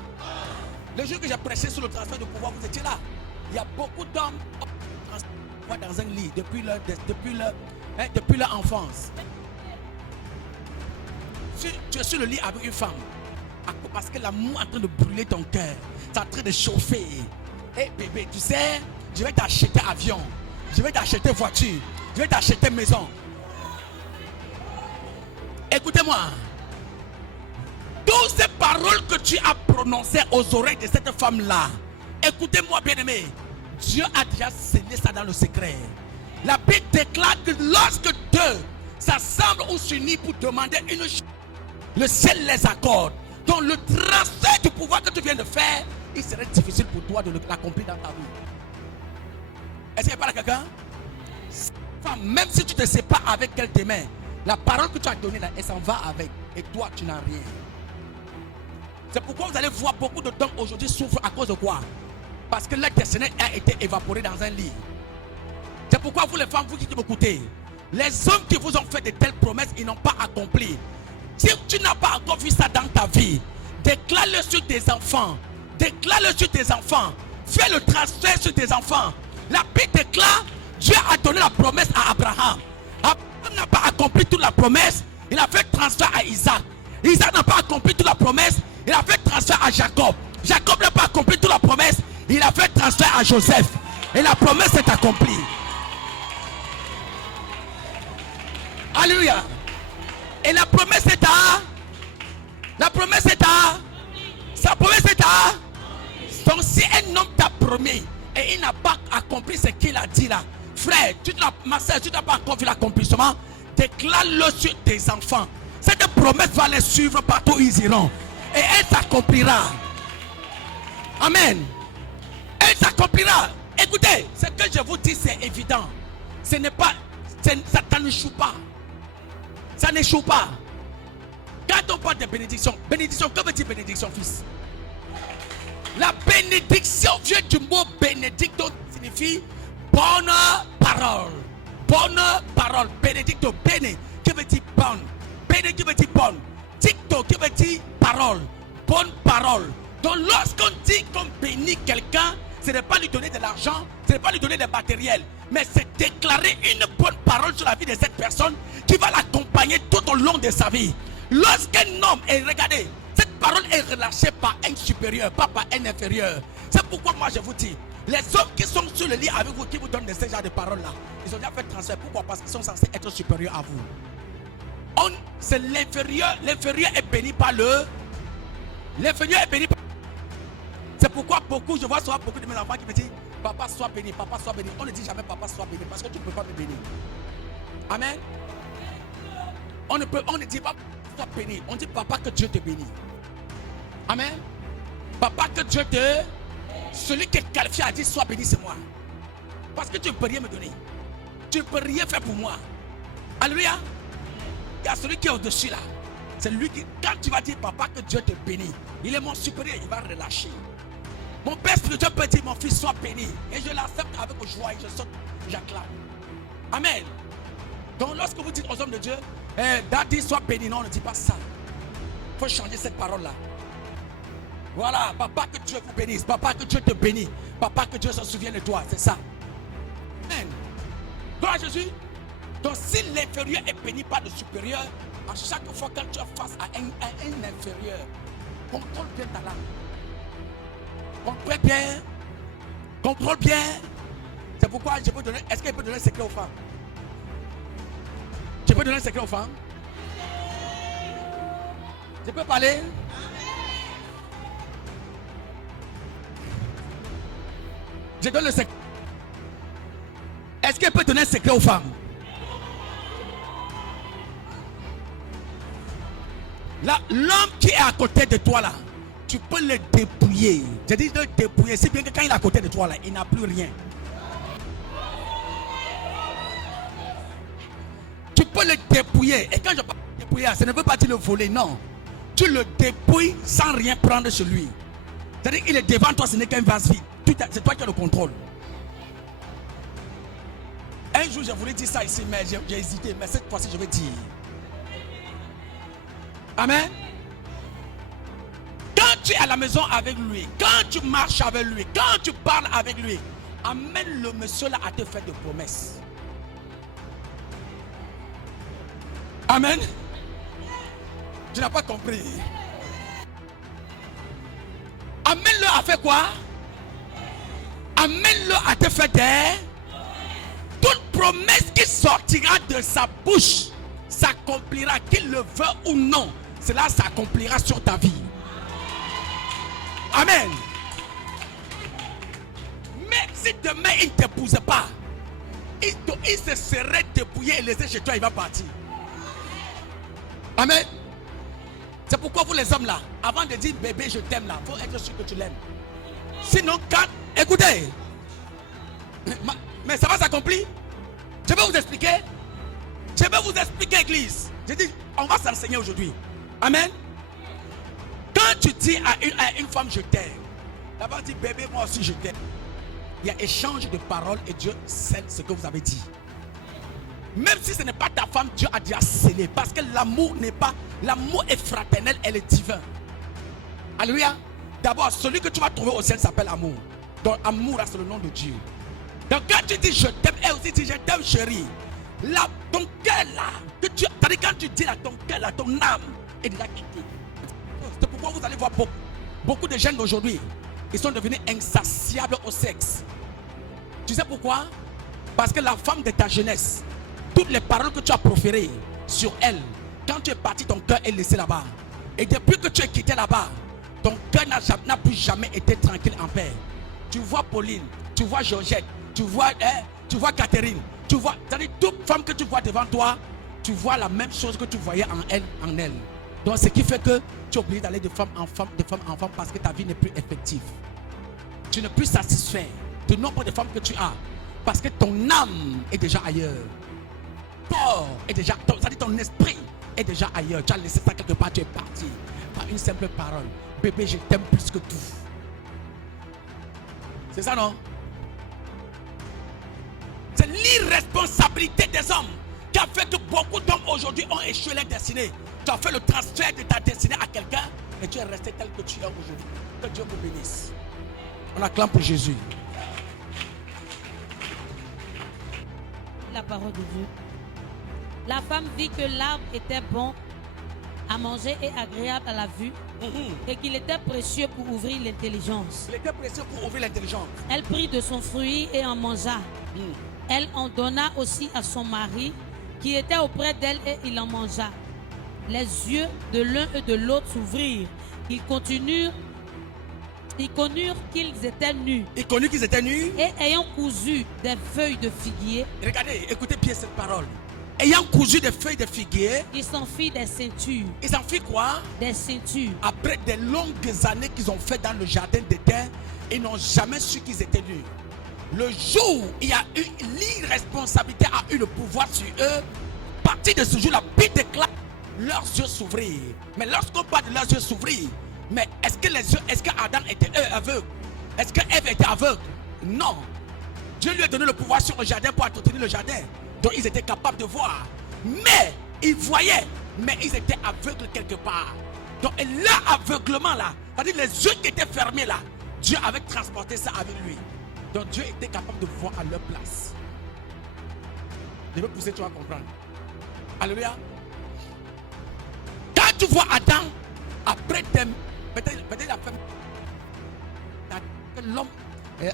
Le jour que j'ai prêché sur le transfert de pouvoir, vous étiez là. Il y a beaucoup d'hommes dans un lit depuis leur enfance. Si tu es sur le lit avec une femme, parce que l'amour est en train de brûler ton cœur, c'est en train de chauffer. Hey bébé, tu sais, je vais t'acheter avion, je vais t'acheter voiture, je vais t'acheter maison. Écoutez-moi. Toutes ces paroles que tu as prononcées aux oreilles de cette femme-là, écoutez-moi bien aimé, Dieu a déjà scellé ça dans le secret. La Bible déclare que lorsque deux s'assemblent ou s'unissent pour demander une chose, le ciel les accorde. Donc le transfert du pouvoir que tu viens de faire, il serait difficile pour toi de l'accomplir dans ta vie. Est-ce qu'il n'y a pas quelqu'un? Femme, même si tu ne sais pas avec elle demain, la parole que tu as donnée là, elle s'en va avec. Et toi, tu n'as rien. C'est pourquoi vous allez voir beaucoup de d'hommes aujourd'hui souffrent à cause de quoi? Parce que leur destin a été évaporé dans un lit. C'est pourquoi vous les femmes, vous qui m'écoutez, les hommes qui vous ont fait de telles promesses, ils n'ont pas accompli. Si tu n'as pas encore vu ça dans ta vie, déclare-le sur tes enfants. Déclare-le sur tes enfants. Fais le transfert sur tes enfants. La Bible déclare, Dieu a donné la promesse à Abraham. Abraham n'a pas accompli toute la promesse. Il a fait transfert à Isaac. Isaac n'a pas accompli toute la promesse. Il a fait transfert à Jacob. Jacob n'a pas accompli toute la promesse. Il a fait transfert à Joseph. Et la promesse est accomplie. Alléluia. Et la promesse est à. La promesse est à. Sa promesse est à. Donc si un homme t'a promis et il n'a pas accompli ce qu'il a dit là, frère, ma soeur, tu n'as pas encore vu l'accomplissement, déclare-le sur tes enfants. Cette promesse va les suivre partout où ils iront. Et elle s'accomplira. Amen. Elle s'accomplira. Écoutez, ce que je vous dis, c'est évident. Ce n'est pas. Ça n'échoue pas. Ça n'échoue pas. Quand on parle de bénédiction, bénédiction, que veut dire bénédiction, fils? La bénédiction vient du mot bénédicto, signifie bonne parole. Bonne parole. Bénédicto, béné, qui veut dire bonne. Béné, qui veut dire bonne. Dicto, qui veut dire parole. Bonne parole. Donc lorsqu'on dit qu'on bénit quelqu'un, ce n'est pas lui donner de l'argent, ce n'est pas lui donner des matériels, mais c'est déclarer une bonne parole sur la vie de cette personne qui va l'accompagner tout au long de sa vie. Lorsqu'un homme est, regardez, cette parole est relâchée par un supérieur, pas par un inférieur. C'est pourquoi moi je vous dis, les hommes qui sont sur le lit avec vous, qui vous donnent ce genre de paroles là, ils ont déjà fait transfert. Pourquoi? Parce qu'ils sont censés être supérieurs à vous. C'est l'inférieur. L'inférieur est béni par le. L'inférieur est béni par. C'est pourquoi je vois souvent beaucoup de mes enfants qui me disent papa sois béni, papa sois béni. On ne dit jamais papa sois béni parce que tu ne peux pas me bénir. Amen. On ne dit pas sois béni. On dit papa que Dieu te bénisse. Amen. Papa que Dieu te. Celui qui est qualifié a dit sois béni, c'est moi. Parce que tu ne peux rien me donner. Tu ne peux rien faire pour moi. Alléluia. Il y a celui qui est au-dessus là. C'est lui qui, quand tu vas dire papa que Dieu te bénit, il est mon supérieur, il va relâcher. Mon père spirituel peut dire mon fils sois béni. Et je l'accepte avec joie et je saute, j'acclame. Amen. Donc lorsque vous dites aux hommes de Dieu, Daddy sois béni, non, on ne dit pas ça. Il faut changer cette parole là. Voilà, papa que Dieu vous bénisse, papa que Dieu te bénisse, papa que Dieu se souvienne de toi, c'est ça. Amen. Gloire à Jésus. Donc si l'inférieur est béni par le supérieur, à chaque fois quand tu es face à un inférieur, contrôle bien ta langue. Contrôle bien. C'est pourquoi je peux donner. Est-ce qu'il peut donner un secret aux femmes? Je peux donner un secret aux femmes? Je peux parler? Je donne le secret. Est-ce qu'elle peut donner un secret aux femmes? Là, l'homme qui est à côté de toi là, tu peux le dépouiller. Je dis de le dépouiller. C'est bien que quand il est à côté de toi là, il n'a plus rien. Tu peux le dépouiller. Et quand je parle de dépouiller, ça ne veut pas dire le voler, non. Tu le dépouilles sans rien prendre sur lui. C'est-à-dire qu'il est devant toi, ce n'est qu'un vase vide. C'est toi qui as le contrôle. Un jour, je voulais dire ça ici, mais j'ai hésité. Mais cette fois-ci, je vais dire. Amen. Quand tu es à la maison avec lui, quand tu marches avec lui, quand tu parles avec lui, amène le monsieur là à te faire des promesses. Amen. Tu n'as pas compris. Amène-le à faire quoi? Amène-le à te faire des. Toute promesse qui sortira de sa bouche s'accomplira, qu'il le veut ou non. Cela s'accomplira sur ta vie. Amen. Même si demain il ne t'épouse pas, il se serait dépouillé et laissé chez toi, il va partir. Amen. C'est pourquoi vous les hommes là, avant de dire bébé je t'aime là, il faut être sûr que tu l'aimes. Sinon quand, écoutez, mais ça va s'accomplir. Je vais vous expliquer. Je vais vous expliquer, église. Je dis, on va s'enseigner aujourd'hui. Amen. Quand tu dis à une femme je t'aime, d'abord dis bébé moi aussi je t'aime. Il y a échange de paroles et Dieu scelle ce que vous avez dit. Même si ce n'est pas ta femme, Dieu a déjà scellé. Parce que l'amour n'est pas, l'amour est fraternel, elle est divin. Alléluia. D'abord, celui que tu vas trouver au ciel s'appelle amour. Donc amour, c'est le nom de Dieu. Donc quand tu dis je t'aime, elle aussi dit je t'aime chérie. Là, ton cœur là, quand tu dis là, ton cœur là, ton âme est déjà quittée. C'est pourquoi vous allez voir beaucoup de jeunes d'aujourd'hui, ils sont devenus insatiables au sexe. Tu sais pourquoi? Parce que la femme de ta jeunesse, toutes les paroles que tu as proférées sur elle, quand tu es parti, ton cœur est laissé là-bas. Et depuis que tu es quitté là-bas, ton cœur n'a plus jamais été tranquille en paix. Tu vois Pauline, tu vois Georgette, tu vois Catherine, tu vois, c'est-à-dire toute femme que tu vois devant toi, tu vois la même chose que tu voyais en elle. Donc ce qui fait que tu es obligé d'aller de femme en femme, parce que ta vie n'est plus effective. Tu n'es plus satisfait du nombre de femmes que tu as, parce que ton âme est déjà ailleurs. Corps est déjà, c'est-à-dire ton esprit est déjà ailleurs. Tu as laissé ça quelque part, tu es parti par une simple parole. Bébé, je t'aime plus que tout. C'est ça, non? C'est l'irresponsabilité des hommes qui a fait que beaucoup d'hommes aujourd'hui ont échoué leur destinée. Tu as fait le transfert de ta destinée à quelqu'un et tu es resté tel que tu es aujourd'hui. Que Dieu vous bénisse. On acclame pour Jésus. La parole de Dieu. La femme vit que l'arbre était bon à manger et agréable à la vue, et qu'il était précieux pour ouvrir l'intelligence. Il était précieux pour ouvrir l'intelligence. Elle prit de son fruit et en mangea. Elle en donna aussi à son mari qui était auprès d'elle et il en mangea. Les yeux de l'un et de l'autre s'ouvrirent. Ils connurent qu'ils étaient nus. Ils connurent qu'ils étaient nus. Et ayant cousu des feuilles de figuier. Regardez, écoutez bien cette parole. Ayant cousu des feuilles de figuier. Ils s'en firent des ceintures. Ils s'en firent quoi? Des ceintures. Après des longues années qu'ils ont fait dans le jardin d'Éden, ils n'ont jamais su qu'ils étaient nus. Le jour où il y a eu l'irresponsabilité, a eu le pouvoir sur eux, à partir de ce jour, la Bible déclare leurs yeux s'ouvrir. Mais lorsqu'on parle de leurs yeux s'ouvrir, mais est-ce que Adam était aveugle? Est-ce que Ève était aveugle? Non. Dieu lui a donné le pouvoir sur le jardin pour entretenir le jardin. Donc ils étaient capables de voir. Mais ils voyaient, mais ils étaient aveugles quelque part. Donc l'aveuglement là, c'est-à-dire les yeux qui étaient fermés là, Dieu avait transporté ça avec lui. Donc Dieu était capable de voir à leur place. Je vais pousser, tu vas comprendre. Alléluia. Quand tu vois Adam, après peut-être il a fait l'homme,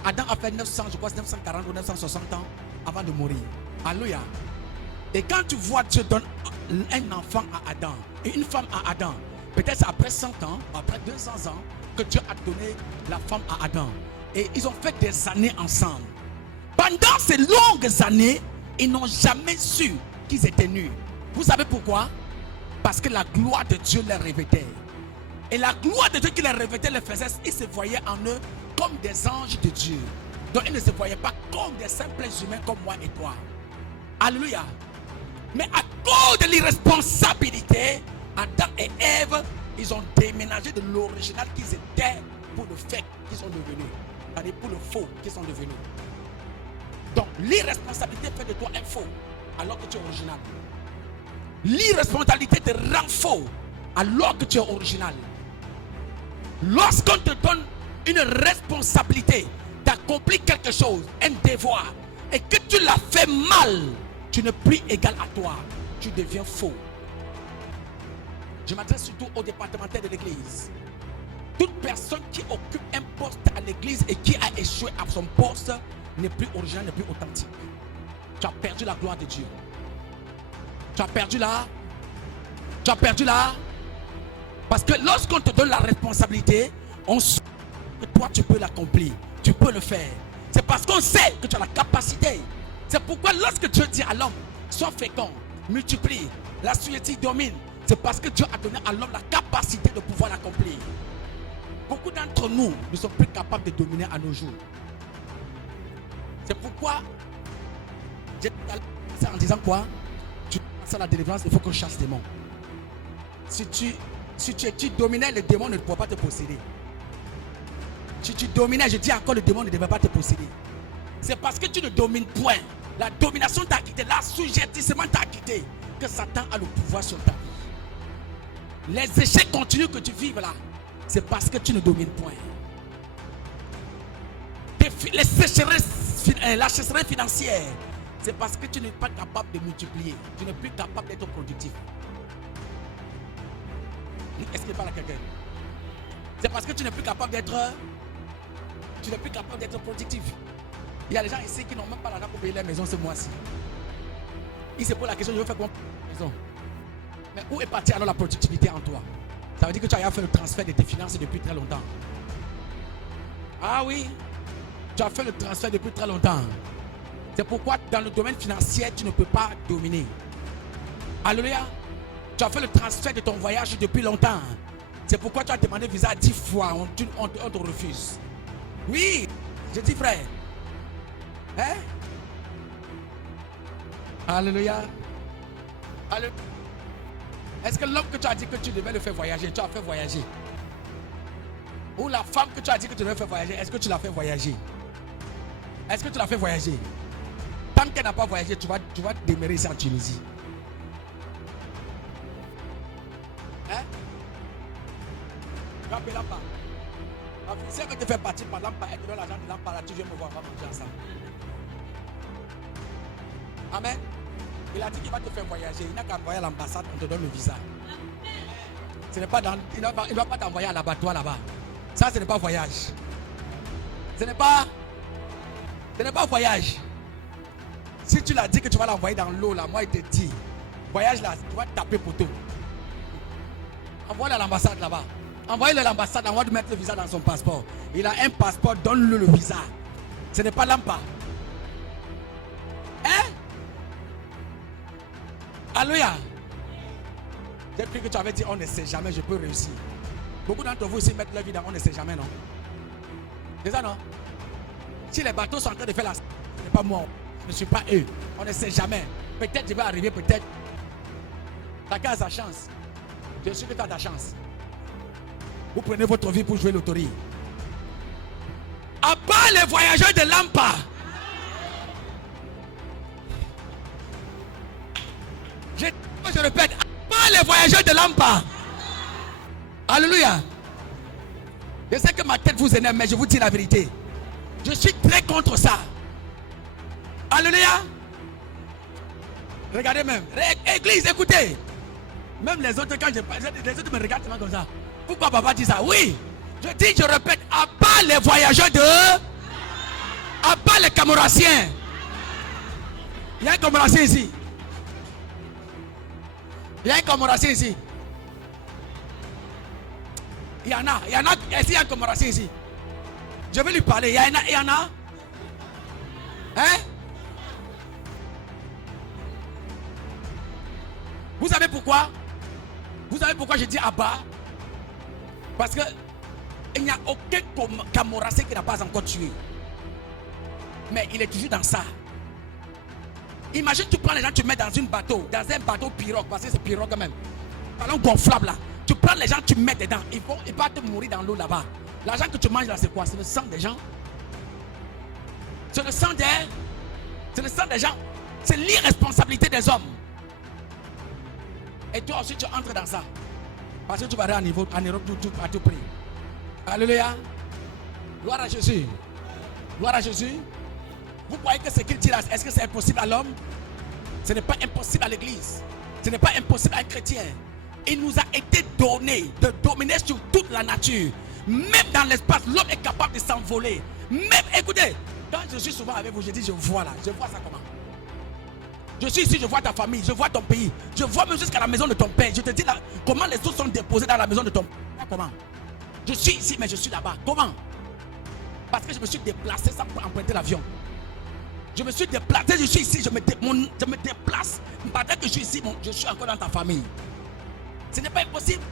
Adam a fait 900, je crois 940 ou 960 ans avant de mourir. Alléluia. Et quand tu vois Dieu donne un enfant à Adam et une femme à Adam, peut-être c'est après 100 ans, après 200 ans que Dieu a donné la femme à Adam. Et ils ont fait des années ensemble. Pendant ces longues années, ils n'ont jamais su qu'ils étaient nus. Vous savez pourquoi? Parce que la gloire de Dieu les revêtait. Et la gloire de Dieu qui les revêtait les faisait, ils se voyaient en eux comme des anges de Dieu. Donc ils ne se voyaient pas comme des simples humains comme moi et toi. Alléluia. Mais à cause de l'irresponsabilité, Adam et Ève, ils ont déménagé de l'original qu'ils étaient pour le fait qu'ils sont devenus. C'est-à-dire pour le faux qu'ils sont devenus. Donc l'irresponsabilité fait de toi un faux alors que tu es original. L'irresponsabilité te rend faux alors que tu es original. Lorsqu'on te donne une responsabilité d'accomplir quelque chose, un devoir, et que tu l'as fait mal, tu n'es plus égal à toi. Tu deviens faux. Je m'adresse surtout aux départementaux de l'église. Toute personne qui occupe un poste à l'église et qui a échoué à son poste n'est plus original, n'est plus authentique. Tu as perdu la gloire de Dieu. Tu as perdu là. Tu as perdu là. Parce que lorsqu'on te donne la responsabilité, on sait que toi tu peux l'accomplir. Tu peux le faire. C'est parce qu'on sait que tu as la capacité. C'est pourquoi lorsque Dieu dit à l'homme, sois fécond, multiplie, la société domine. C'est parce que Dieu a donné à l'homme la capacité de pouvoir l'accomplir. Beaucoup d'entre nous ne sont plus capables de dominer à nos jours. C'est pourquoi j'ai dit en disant quoi? Tu passes à la délivrance, il faut qu'on chasse les démons. Si tu dominais, le démon ne pourra pas te posséder. Si tu dominais, je dis encore, le démon ne devait pas te posséder. C'est parce que tu ne domines point. La domination t'a quitté, l'assujettissement t'a quitté, que Satan a le pouvoir sur ta vie. Les échecs continus que tu vives là, c'est parce que tu ne domines point. La sécheresse financière, c'est parce que tu n'es pas capable de multiplier. Tu n'es plus capable d'être productif. Est-ce qu'il parle à quelqu'un? C'est parce que tu n'es plus capable d'être productif. Il y a des gens ici qui n'ont même pas l'argent pour payer leur maison ce mois-ci. Ils se posent la question, je veux faire quoi pour la maison? Mais où est partie alors la productivité en toi? Ça veut dire que tu as fait le transfert de tes finances depuis très longtemps. Ah oui, tu as fait le transfert depuis très longtemps. C'est pourquoi dans le domaine financier, tu ne peux pas dominer. Alléluia. Tu as fait le transfert de ton voyage depuis longtemps. C'est pourquoi tu as demandé visa 10 fois, on te refuse. Oui, je dis frère. Hein? Alléluia. Alléluia. Est-ce que l'homme que tu as dit que tu devais le faire voyager, tu as fait voyager? Ou la femme que tu as dit que tu devais faire voyager, est-ce que tu l'as fait voyager? Est-ce que tu l'as fait voyager? Tant qu'elle n'a pas voyagé, tu vas demeurer ici en Tunisie. Hein? Tu vas payer l'emploi. Si elle veut te faire partir par l'emploi, elle te donne l'argent de l'emploi, tu viens me voir, on va manger ensemble. Amen. Il a dit qu'il va te faire voyager. Il n'a qu'à envoyer à l'ambassade, on te donne le visa. Ce n'est pas dans, il ne va pas t'envoyer à l'abattoir là-bas. Ça, ce n'est pas voyage. Ce n'est pas voyage. Si tu l'as dit que tu vas l'envoyer dans l'eau là, moi il te dit, voyage là, tu vas taper poteau. Envoie-le à l'ambassade là-bas. Envoyez-le à l'ambassade, on va lui mettre le visa dans son passeport. Il a un passeport, donne-le le visa. Ce n'est pas Lampa. Hein? Alléluia. J'ai cru que tu avais dit on ne sait jamais, je peux réussir. Beaucoup d'entre vous ici mettent leur vie dans on ne sait jamais, non? C'est ça, non? Si les bateaux sont en train de faire la... Ce n'est pas moi, je ne suis pas eux. On ne sait jamais. Peut-être je vais arriver, peut-être. Chacun a sa chance. Je suis que tu as ta chance. Vous prenez votre vie pour jouer loterie. À part les voyageurs de Lampa. Je répète, à part les voyageurs de Lampa. Alléluia. Je sais que ma tête vous énerve, mais je vous dis la vérité. Je suis très contre ça. Alléluia. Regardez même. Église, écoutez. Même les autres, quand je parle, les autres me regardent comme ça. Pourquoi papa dit ça? Oui. Je dis, je répète, à part les voyageurs de... À part les Camoraciens. Il y a un Camoracien ici. Il y a un Camoracien ici. Il y en a. Est-ce qu'il y a un Camoracien ici? Je vais lui parler. Il y en a. Hein? Vous savez pourquoi? Vous savez pourquoi je dis Abba? Parce que il n'y a aucun Camoracien qui n'a pas encore tué. Mais il est toujours dans ça. Imagine, tu prends les gens, tu mets dans un bateau pirogue, parce que c'est pirogue quand même. Ballon gonflable là. Tu prends les gens, tu mets dedans. Ils vont te mourir dans l'eau là-bas. L'argent que tu manges là, c'est quoi? C'est le sang des gens. C'est le sang des gens. C'est l'irresponsabilité des hommes. Et toi aussi, tu entres dans ça. Parce que tu vas aller en Europe à tout prix. Alléluia. Gloire à Jésus. Gloire à Jésus. Vous croyez que ce qu'il dit là, est-ce que c'est impossible à l'homme? Ce n'est pas impossible à l'église. Ce n'est pas impossible à un chrétien. Il nous a été donné de dominer sur toute la nature. Même dans l'espace, l'homme est capable de s'envoler. Même, écoutez, quand je suis souvent avec vous, je dis, je vois là, je vois ça comment. Je suis ici, je vois ta famille, je vois ton pays. Je vois même jusqu'à la maison de ton père. Je te dis là, comment les autres sont déposés dans la maison de ton père. Comment? Je suis ici, mais je suis là-bas. Comment? Parce que je me suis déplacé sans emprunter l'avion. Je me suis déplacé, je suis ici, je me déplace. Pendant que je suis ici, je suis encore dans ta famille. Ce n'est pas impossible.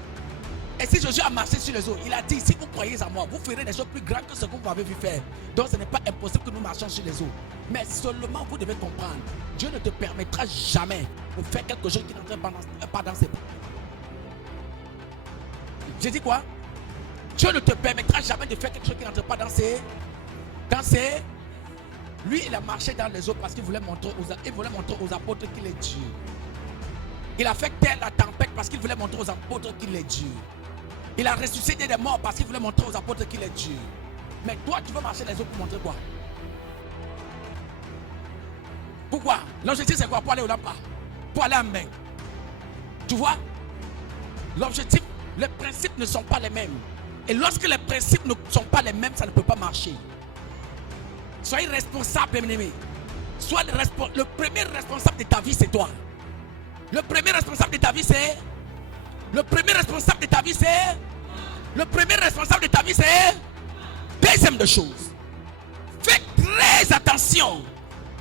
Et si Jésus a marché sur les eaux, il a dit, si vous croyez en moi, vous ferez des choses plus grandes que ce que vous m'avez vu faire. Donc ce n'est pas impossible que nous marchions sur les eaux. Mais seulement vous devez comprendre, Dieu ne te permettra jamais de faire quelque chose qui n'entre pas dans ses pas. J'ai dit quoi? Dieu ne te permettra jamais de faire quelque chose qui n'entre pas dans ses... Lui, il a marché dans les eaux parce qu'il voulait montrer aux apôtres qu'il est Dieu. Il a fait taire la tempête parce qu'il voulait montrer aux apôtres qu'il est Dieu. Il a ressuscité des morts parce qu'il voulait montrer aux apôtres qu'il est Dieu. Mais toi, tu veux marcher les eaux pour montrer quoi? Pourquoi? L'objectif c'est quoi? Pour aller au Lampa, pour aller en main. Tu vois? L'objectif, les principes ne sont pas les mêmes. Et lorsque les principes ne sont pas les mêmes, ça ne peut pas marcher. Soyez responsable, bien-aimé. Le premier responsable de ta vie, c'est toi. Le premier responsable de ta vie, c'est... Deuxième de choses. Faites très attention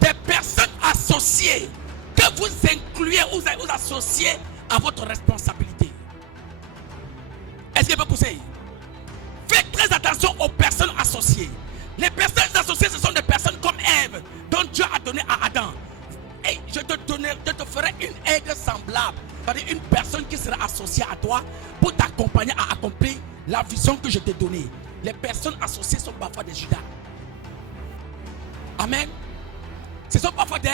des personnes associées que vous incluez ou vous associez à votre responsabilité. Est-ce que je peux pousser? Faites très attention aux personnes associées. Les personnes associées, ce sont des personnes comme Ève, dont Dieu a donné à Adam. Et je te ferai une aide semblable. C'est-à-dire une personne qui sera associée à toi pour t'accompagner à accomplir la vision que je t'ai donnée. Les personnes associées sont parfois des Judas. Amen. Ce sont parfois des...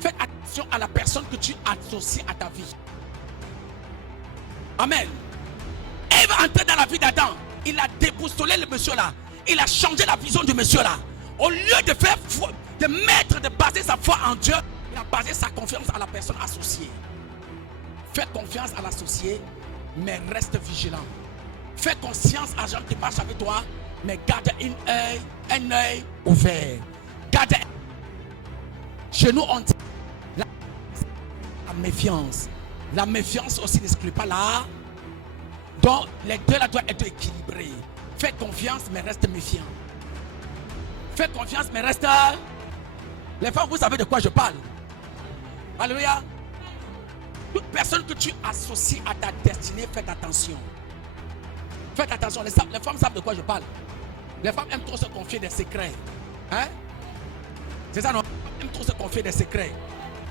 Faites attention à la personne que tu associes à ta vie. Amen. Ève entrait dans la vie d'Adam. Il a déboussolé le monsieur là. Il a changé la vision du monsieur là. Au lieu de faire de baser sa foi en Dieu, il a basé sa confiance à la personne associée. Fais confiance à l'associé, mais reste vigilant. Fais conscience à gens qui marchent avec toi, mais garde un œil ouvert. Garde. Chez nous, on dit la méfiance. La méfiance aussi n'exclut pas là. Donc, les deux là doivent être équilibrés. Fais confiance, mais reste méfiant. Fais confiance, mais reste. Les femmes, vous savez de quoi je parle. Alléluia. Toute personne que tu associes à ta destinée, faites attention. Faites attention. Les femmes savent de quoi je parle. Les femmes aiment trop se confier des secrets. Hein? C'est ça, non? Elles aiment trop se confier des secrets.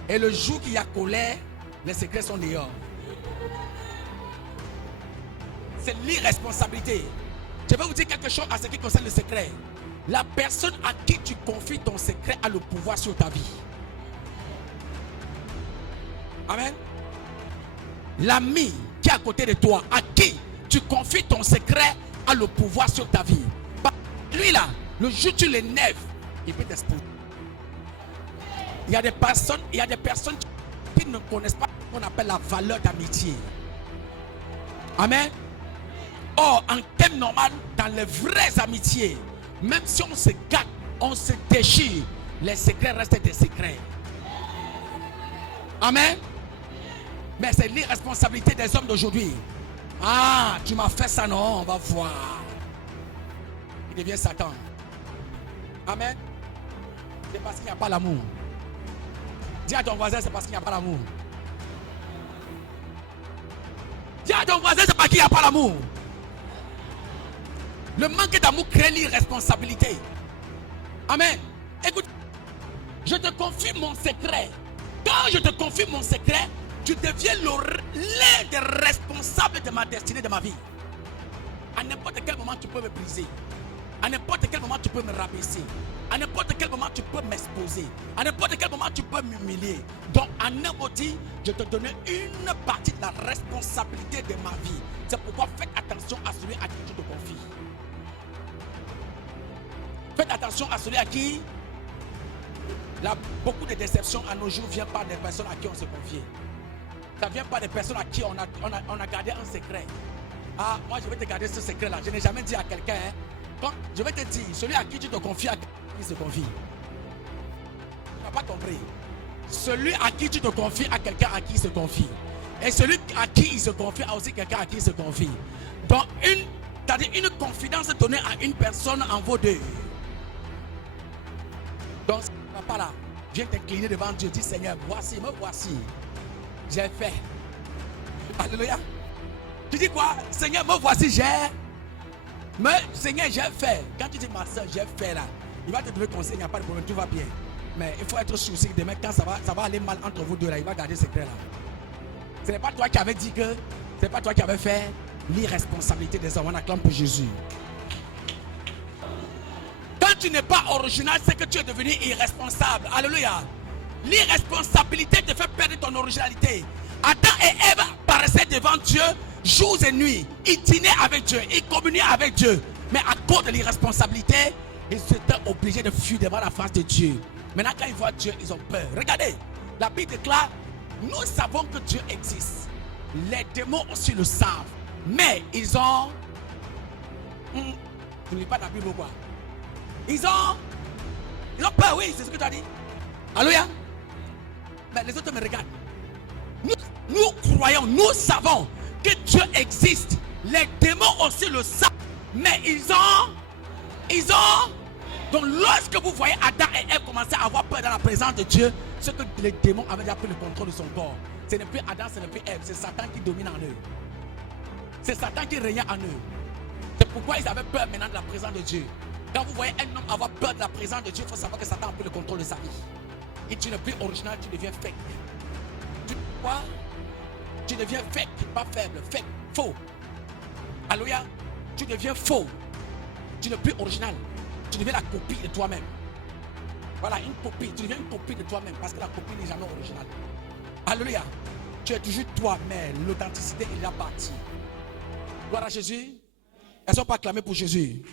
Et le jour qu'il y a colère, les secrets sont dehors. C'est l'irresponsabilité. Je vais vous dire quelque chose à ce qui concerne le secret. La personne à qui tu confies ton secret a le pouvoir sur ta vie. Amen. L'ami qui est à côté de toi, à qui tu confies ton secret, a le pouvoir sur ta vie. Lui là, le jour où tu l'énerves, il peut t'exposer. Il y a des personnes qui ne connaissent pas ce qu'on appelle la valeur d'amitié. Amen. Or, en thème normal, dans les vraies amitiés, même si on se gâte, on se déchire, les secrets restent des secrets. Amen. Mais c'est l'irresponsabilité des hommes d'aujourd'hui. Ah, tu m'as fait ça, non, on va voir. Il devient Satan. Amen. C'est parce qu'il n'y a pas l'amour. Dis à ton voisin, c'est parce qu'il n'y a pas l'amour. Dis à ton voisin, c'est parce qu'il n'y a pas l'amour. Le manque d'amour crée l'irresponsabilité. Amen. Écoute, je te confie mon secret. Quand je te confie mon secret, tu deviens l'un des responsables de ma destinée, de ma vie. À n'importe quel moment, tu peux me briser. À n'importe quel moment, tu peux me rabaisser. À n'importe quel moment, tu peux m'exposer. À n'importe quel moment, tu peux m'humilier. Donc, en n'importe qui, je te donne une partie de la responsabilité de ma vie. C'est pourquoi faites attention à celui à qui tu te confies. Faites attention à celui à qui beaucoup de déceptions à nos jours ne viennent pas des personnes à qui on se confie. Ça ne vient pas des personnes à qui on a gardé un secret. Ah, moi je vais te garder ce secret-là. Je n'ai jamais dit à quelqu'un. Hein, quand je vais te dire, celui à qui tu te confies, à qui se confie. Tu n'as pas compris. Celui à qui tu te confies à quelqu'un à qui il se confie. Et celui à qui il se confie a aussi quelqu'un à qui il se confie. Donc une confidence donnée à une personne en vaut deux. Donc si tu ne vas pas là, viens t'incliner devant Dieu, dis Seigneur, voici, me voici. J'ai fait. Alléluia. Tu dis quoi? Seigneur, me voici, Seigneur, j'ai fait. Quand tu dis ma soeur, j'ai fait là, il va te donner conseil, il n'y a pas de problème, tout va bien. Mais il faut être sûr que demain, quand ça va aller mal entre vous deux là, il va garder ce secret là. Ce n'est pas toi qui avais dit que, ce n'est pas toi qui avais fait l'irresponsabilité des hommes. On acclame pour Jésus. Quand tu n'es pas original, c'est que tu es devenu irresponsable. Alléluia. L'irresponsabilité te fait perdre ton originalité. Adam et Ève paraissaient devant Dieu jour et nuit. Ils dînaient avec Dieu, ils communiaient avec Dieu. Mais à cause de l'irresponsabilité, ils étaient obligés de fuir devant la face de Dieu. Maintenant, quand ils voient Dieu, ils ont peur. Regardez, la Bible déclare, nous savons que Dieu existe. Les démons aussi le savent. Mais ils ont... Tu ne lis pas la Bible ou quoi? Ils ont peur, oui, c'est ce que tu as dit. Alléluia. Mais les autres me regardent. Nous croyons, nous savons que Dieu existe. Les démons aussi le savent. Mais ils ont. Donc lorsque vous voyez Adam et Ève commencer à avoir peur dans la présence de Dieu, c'est que les démons avaient déjà pris le contrôle de son corps. Ce n'est plus Adam, ce n'est plus Ève, c'est Satan qui domine en eux. C'est Satan qui règne en eux. C'est pourquoi ils avaient peur maintenant de la présence de Dieu. Quand vous voyez un homme avoir peur de la présence de Dieu, il faut savoir que Satan a pris le contrôle de sa vie. Et tu n'es plus original, tu deviens fake. Tu vois? Tu deviens fake, pas faible, fake, faux. Alléluia. Tu deviens faux. Tu n'es plus original. Tu deviens la copie de toi-même. Voilà, une copie. Tu deviens une copie de toi-même parce que la copie n'est jamais originale. Alléluia. Tu es toujours toi, mais l'authenticité est là partie. Gloire à Jésus. Elles ne sont pas acclamées pour Jésus.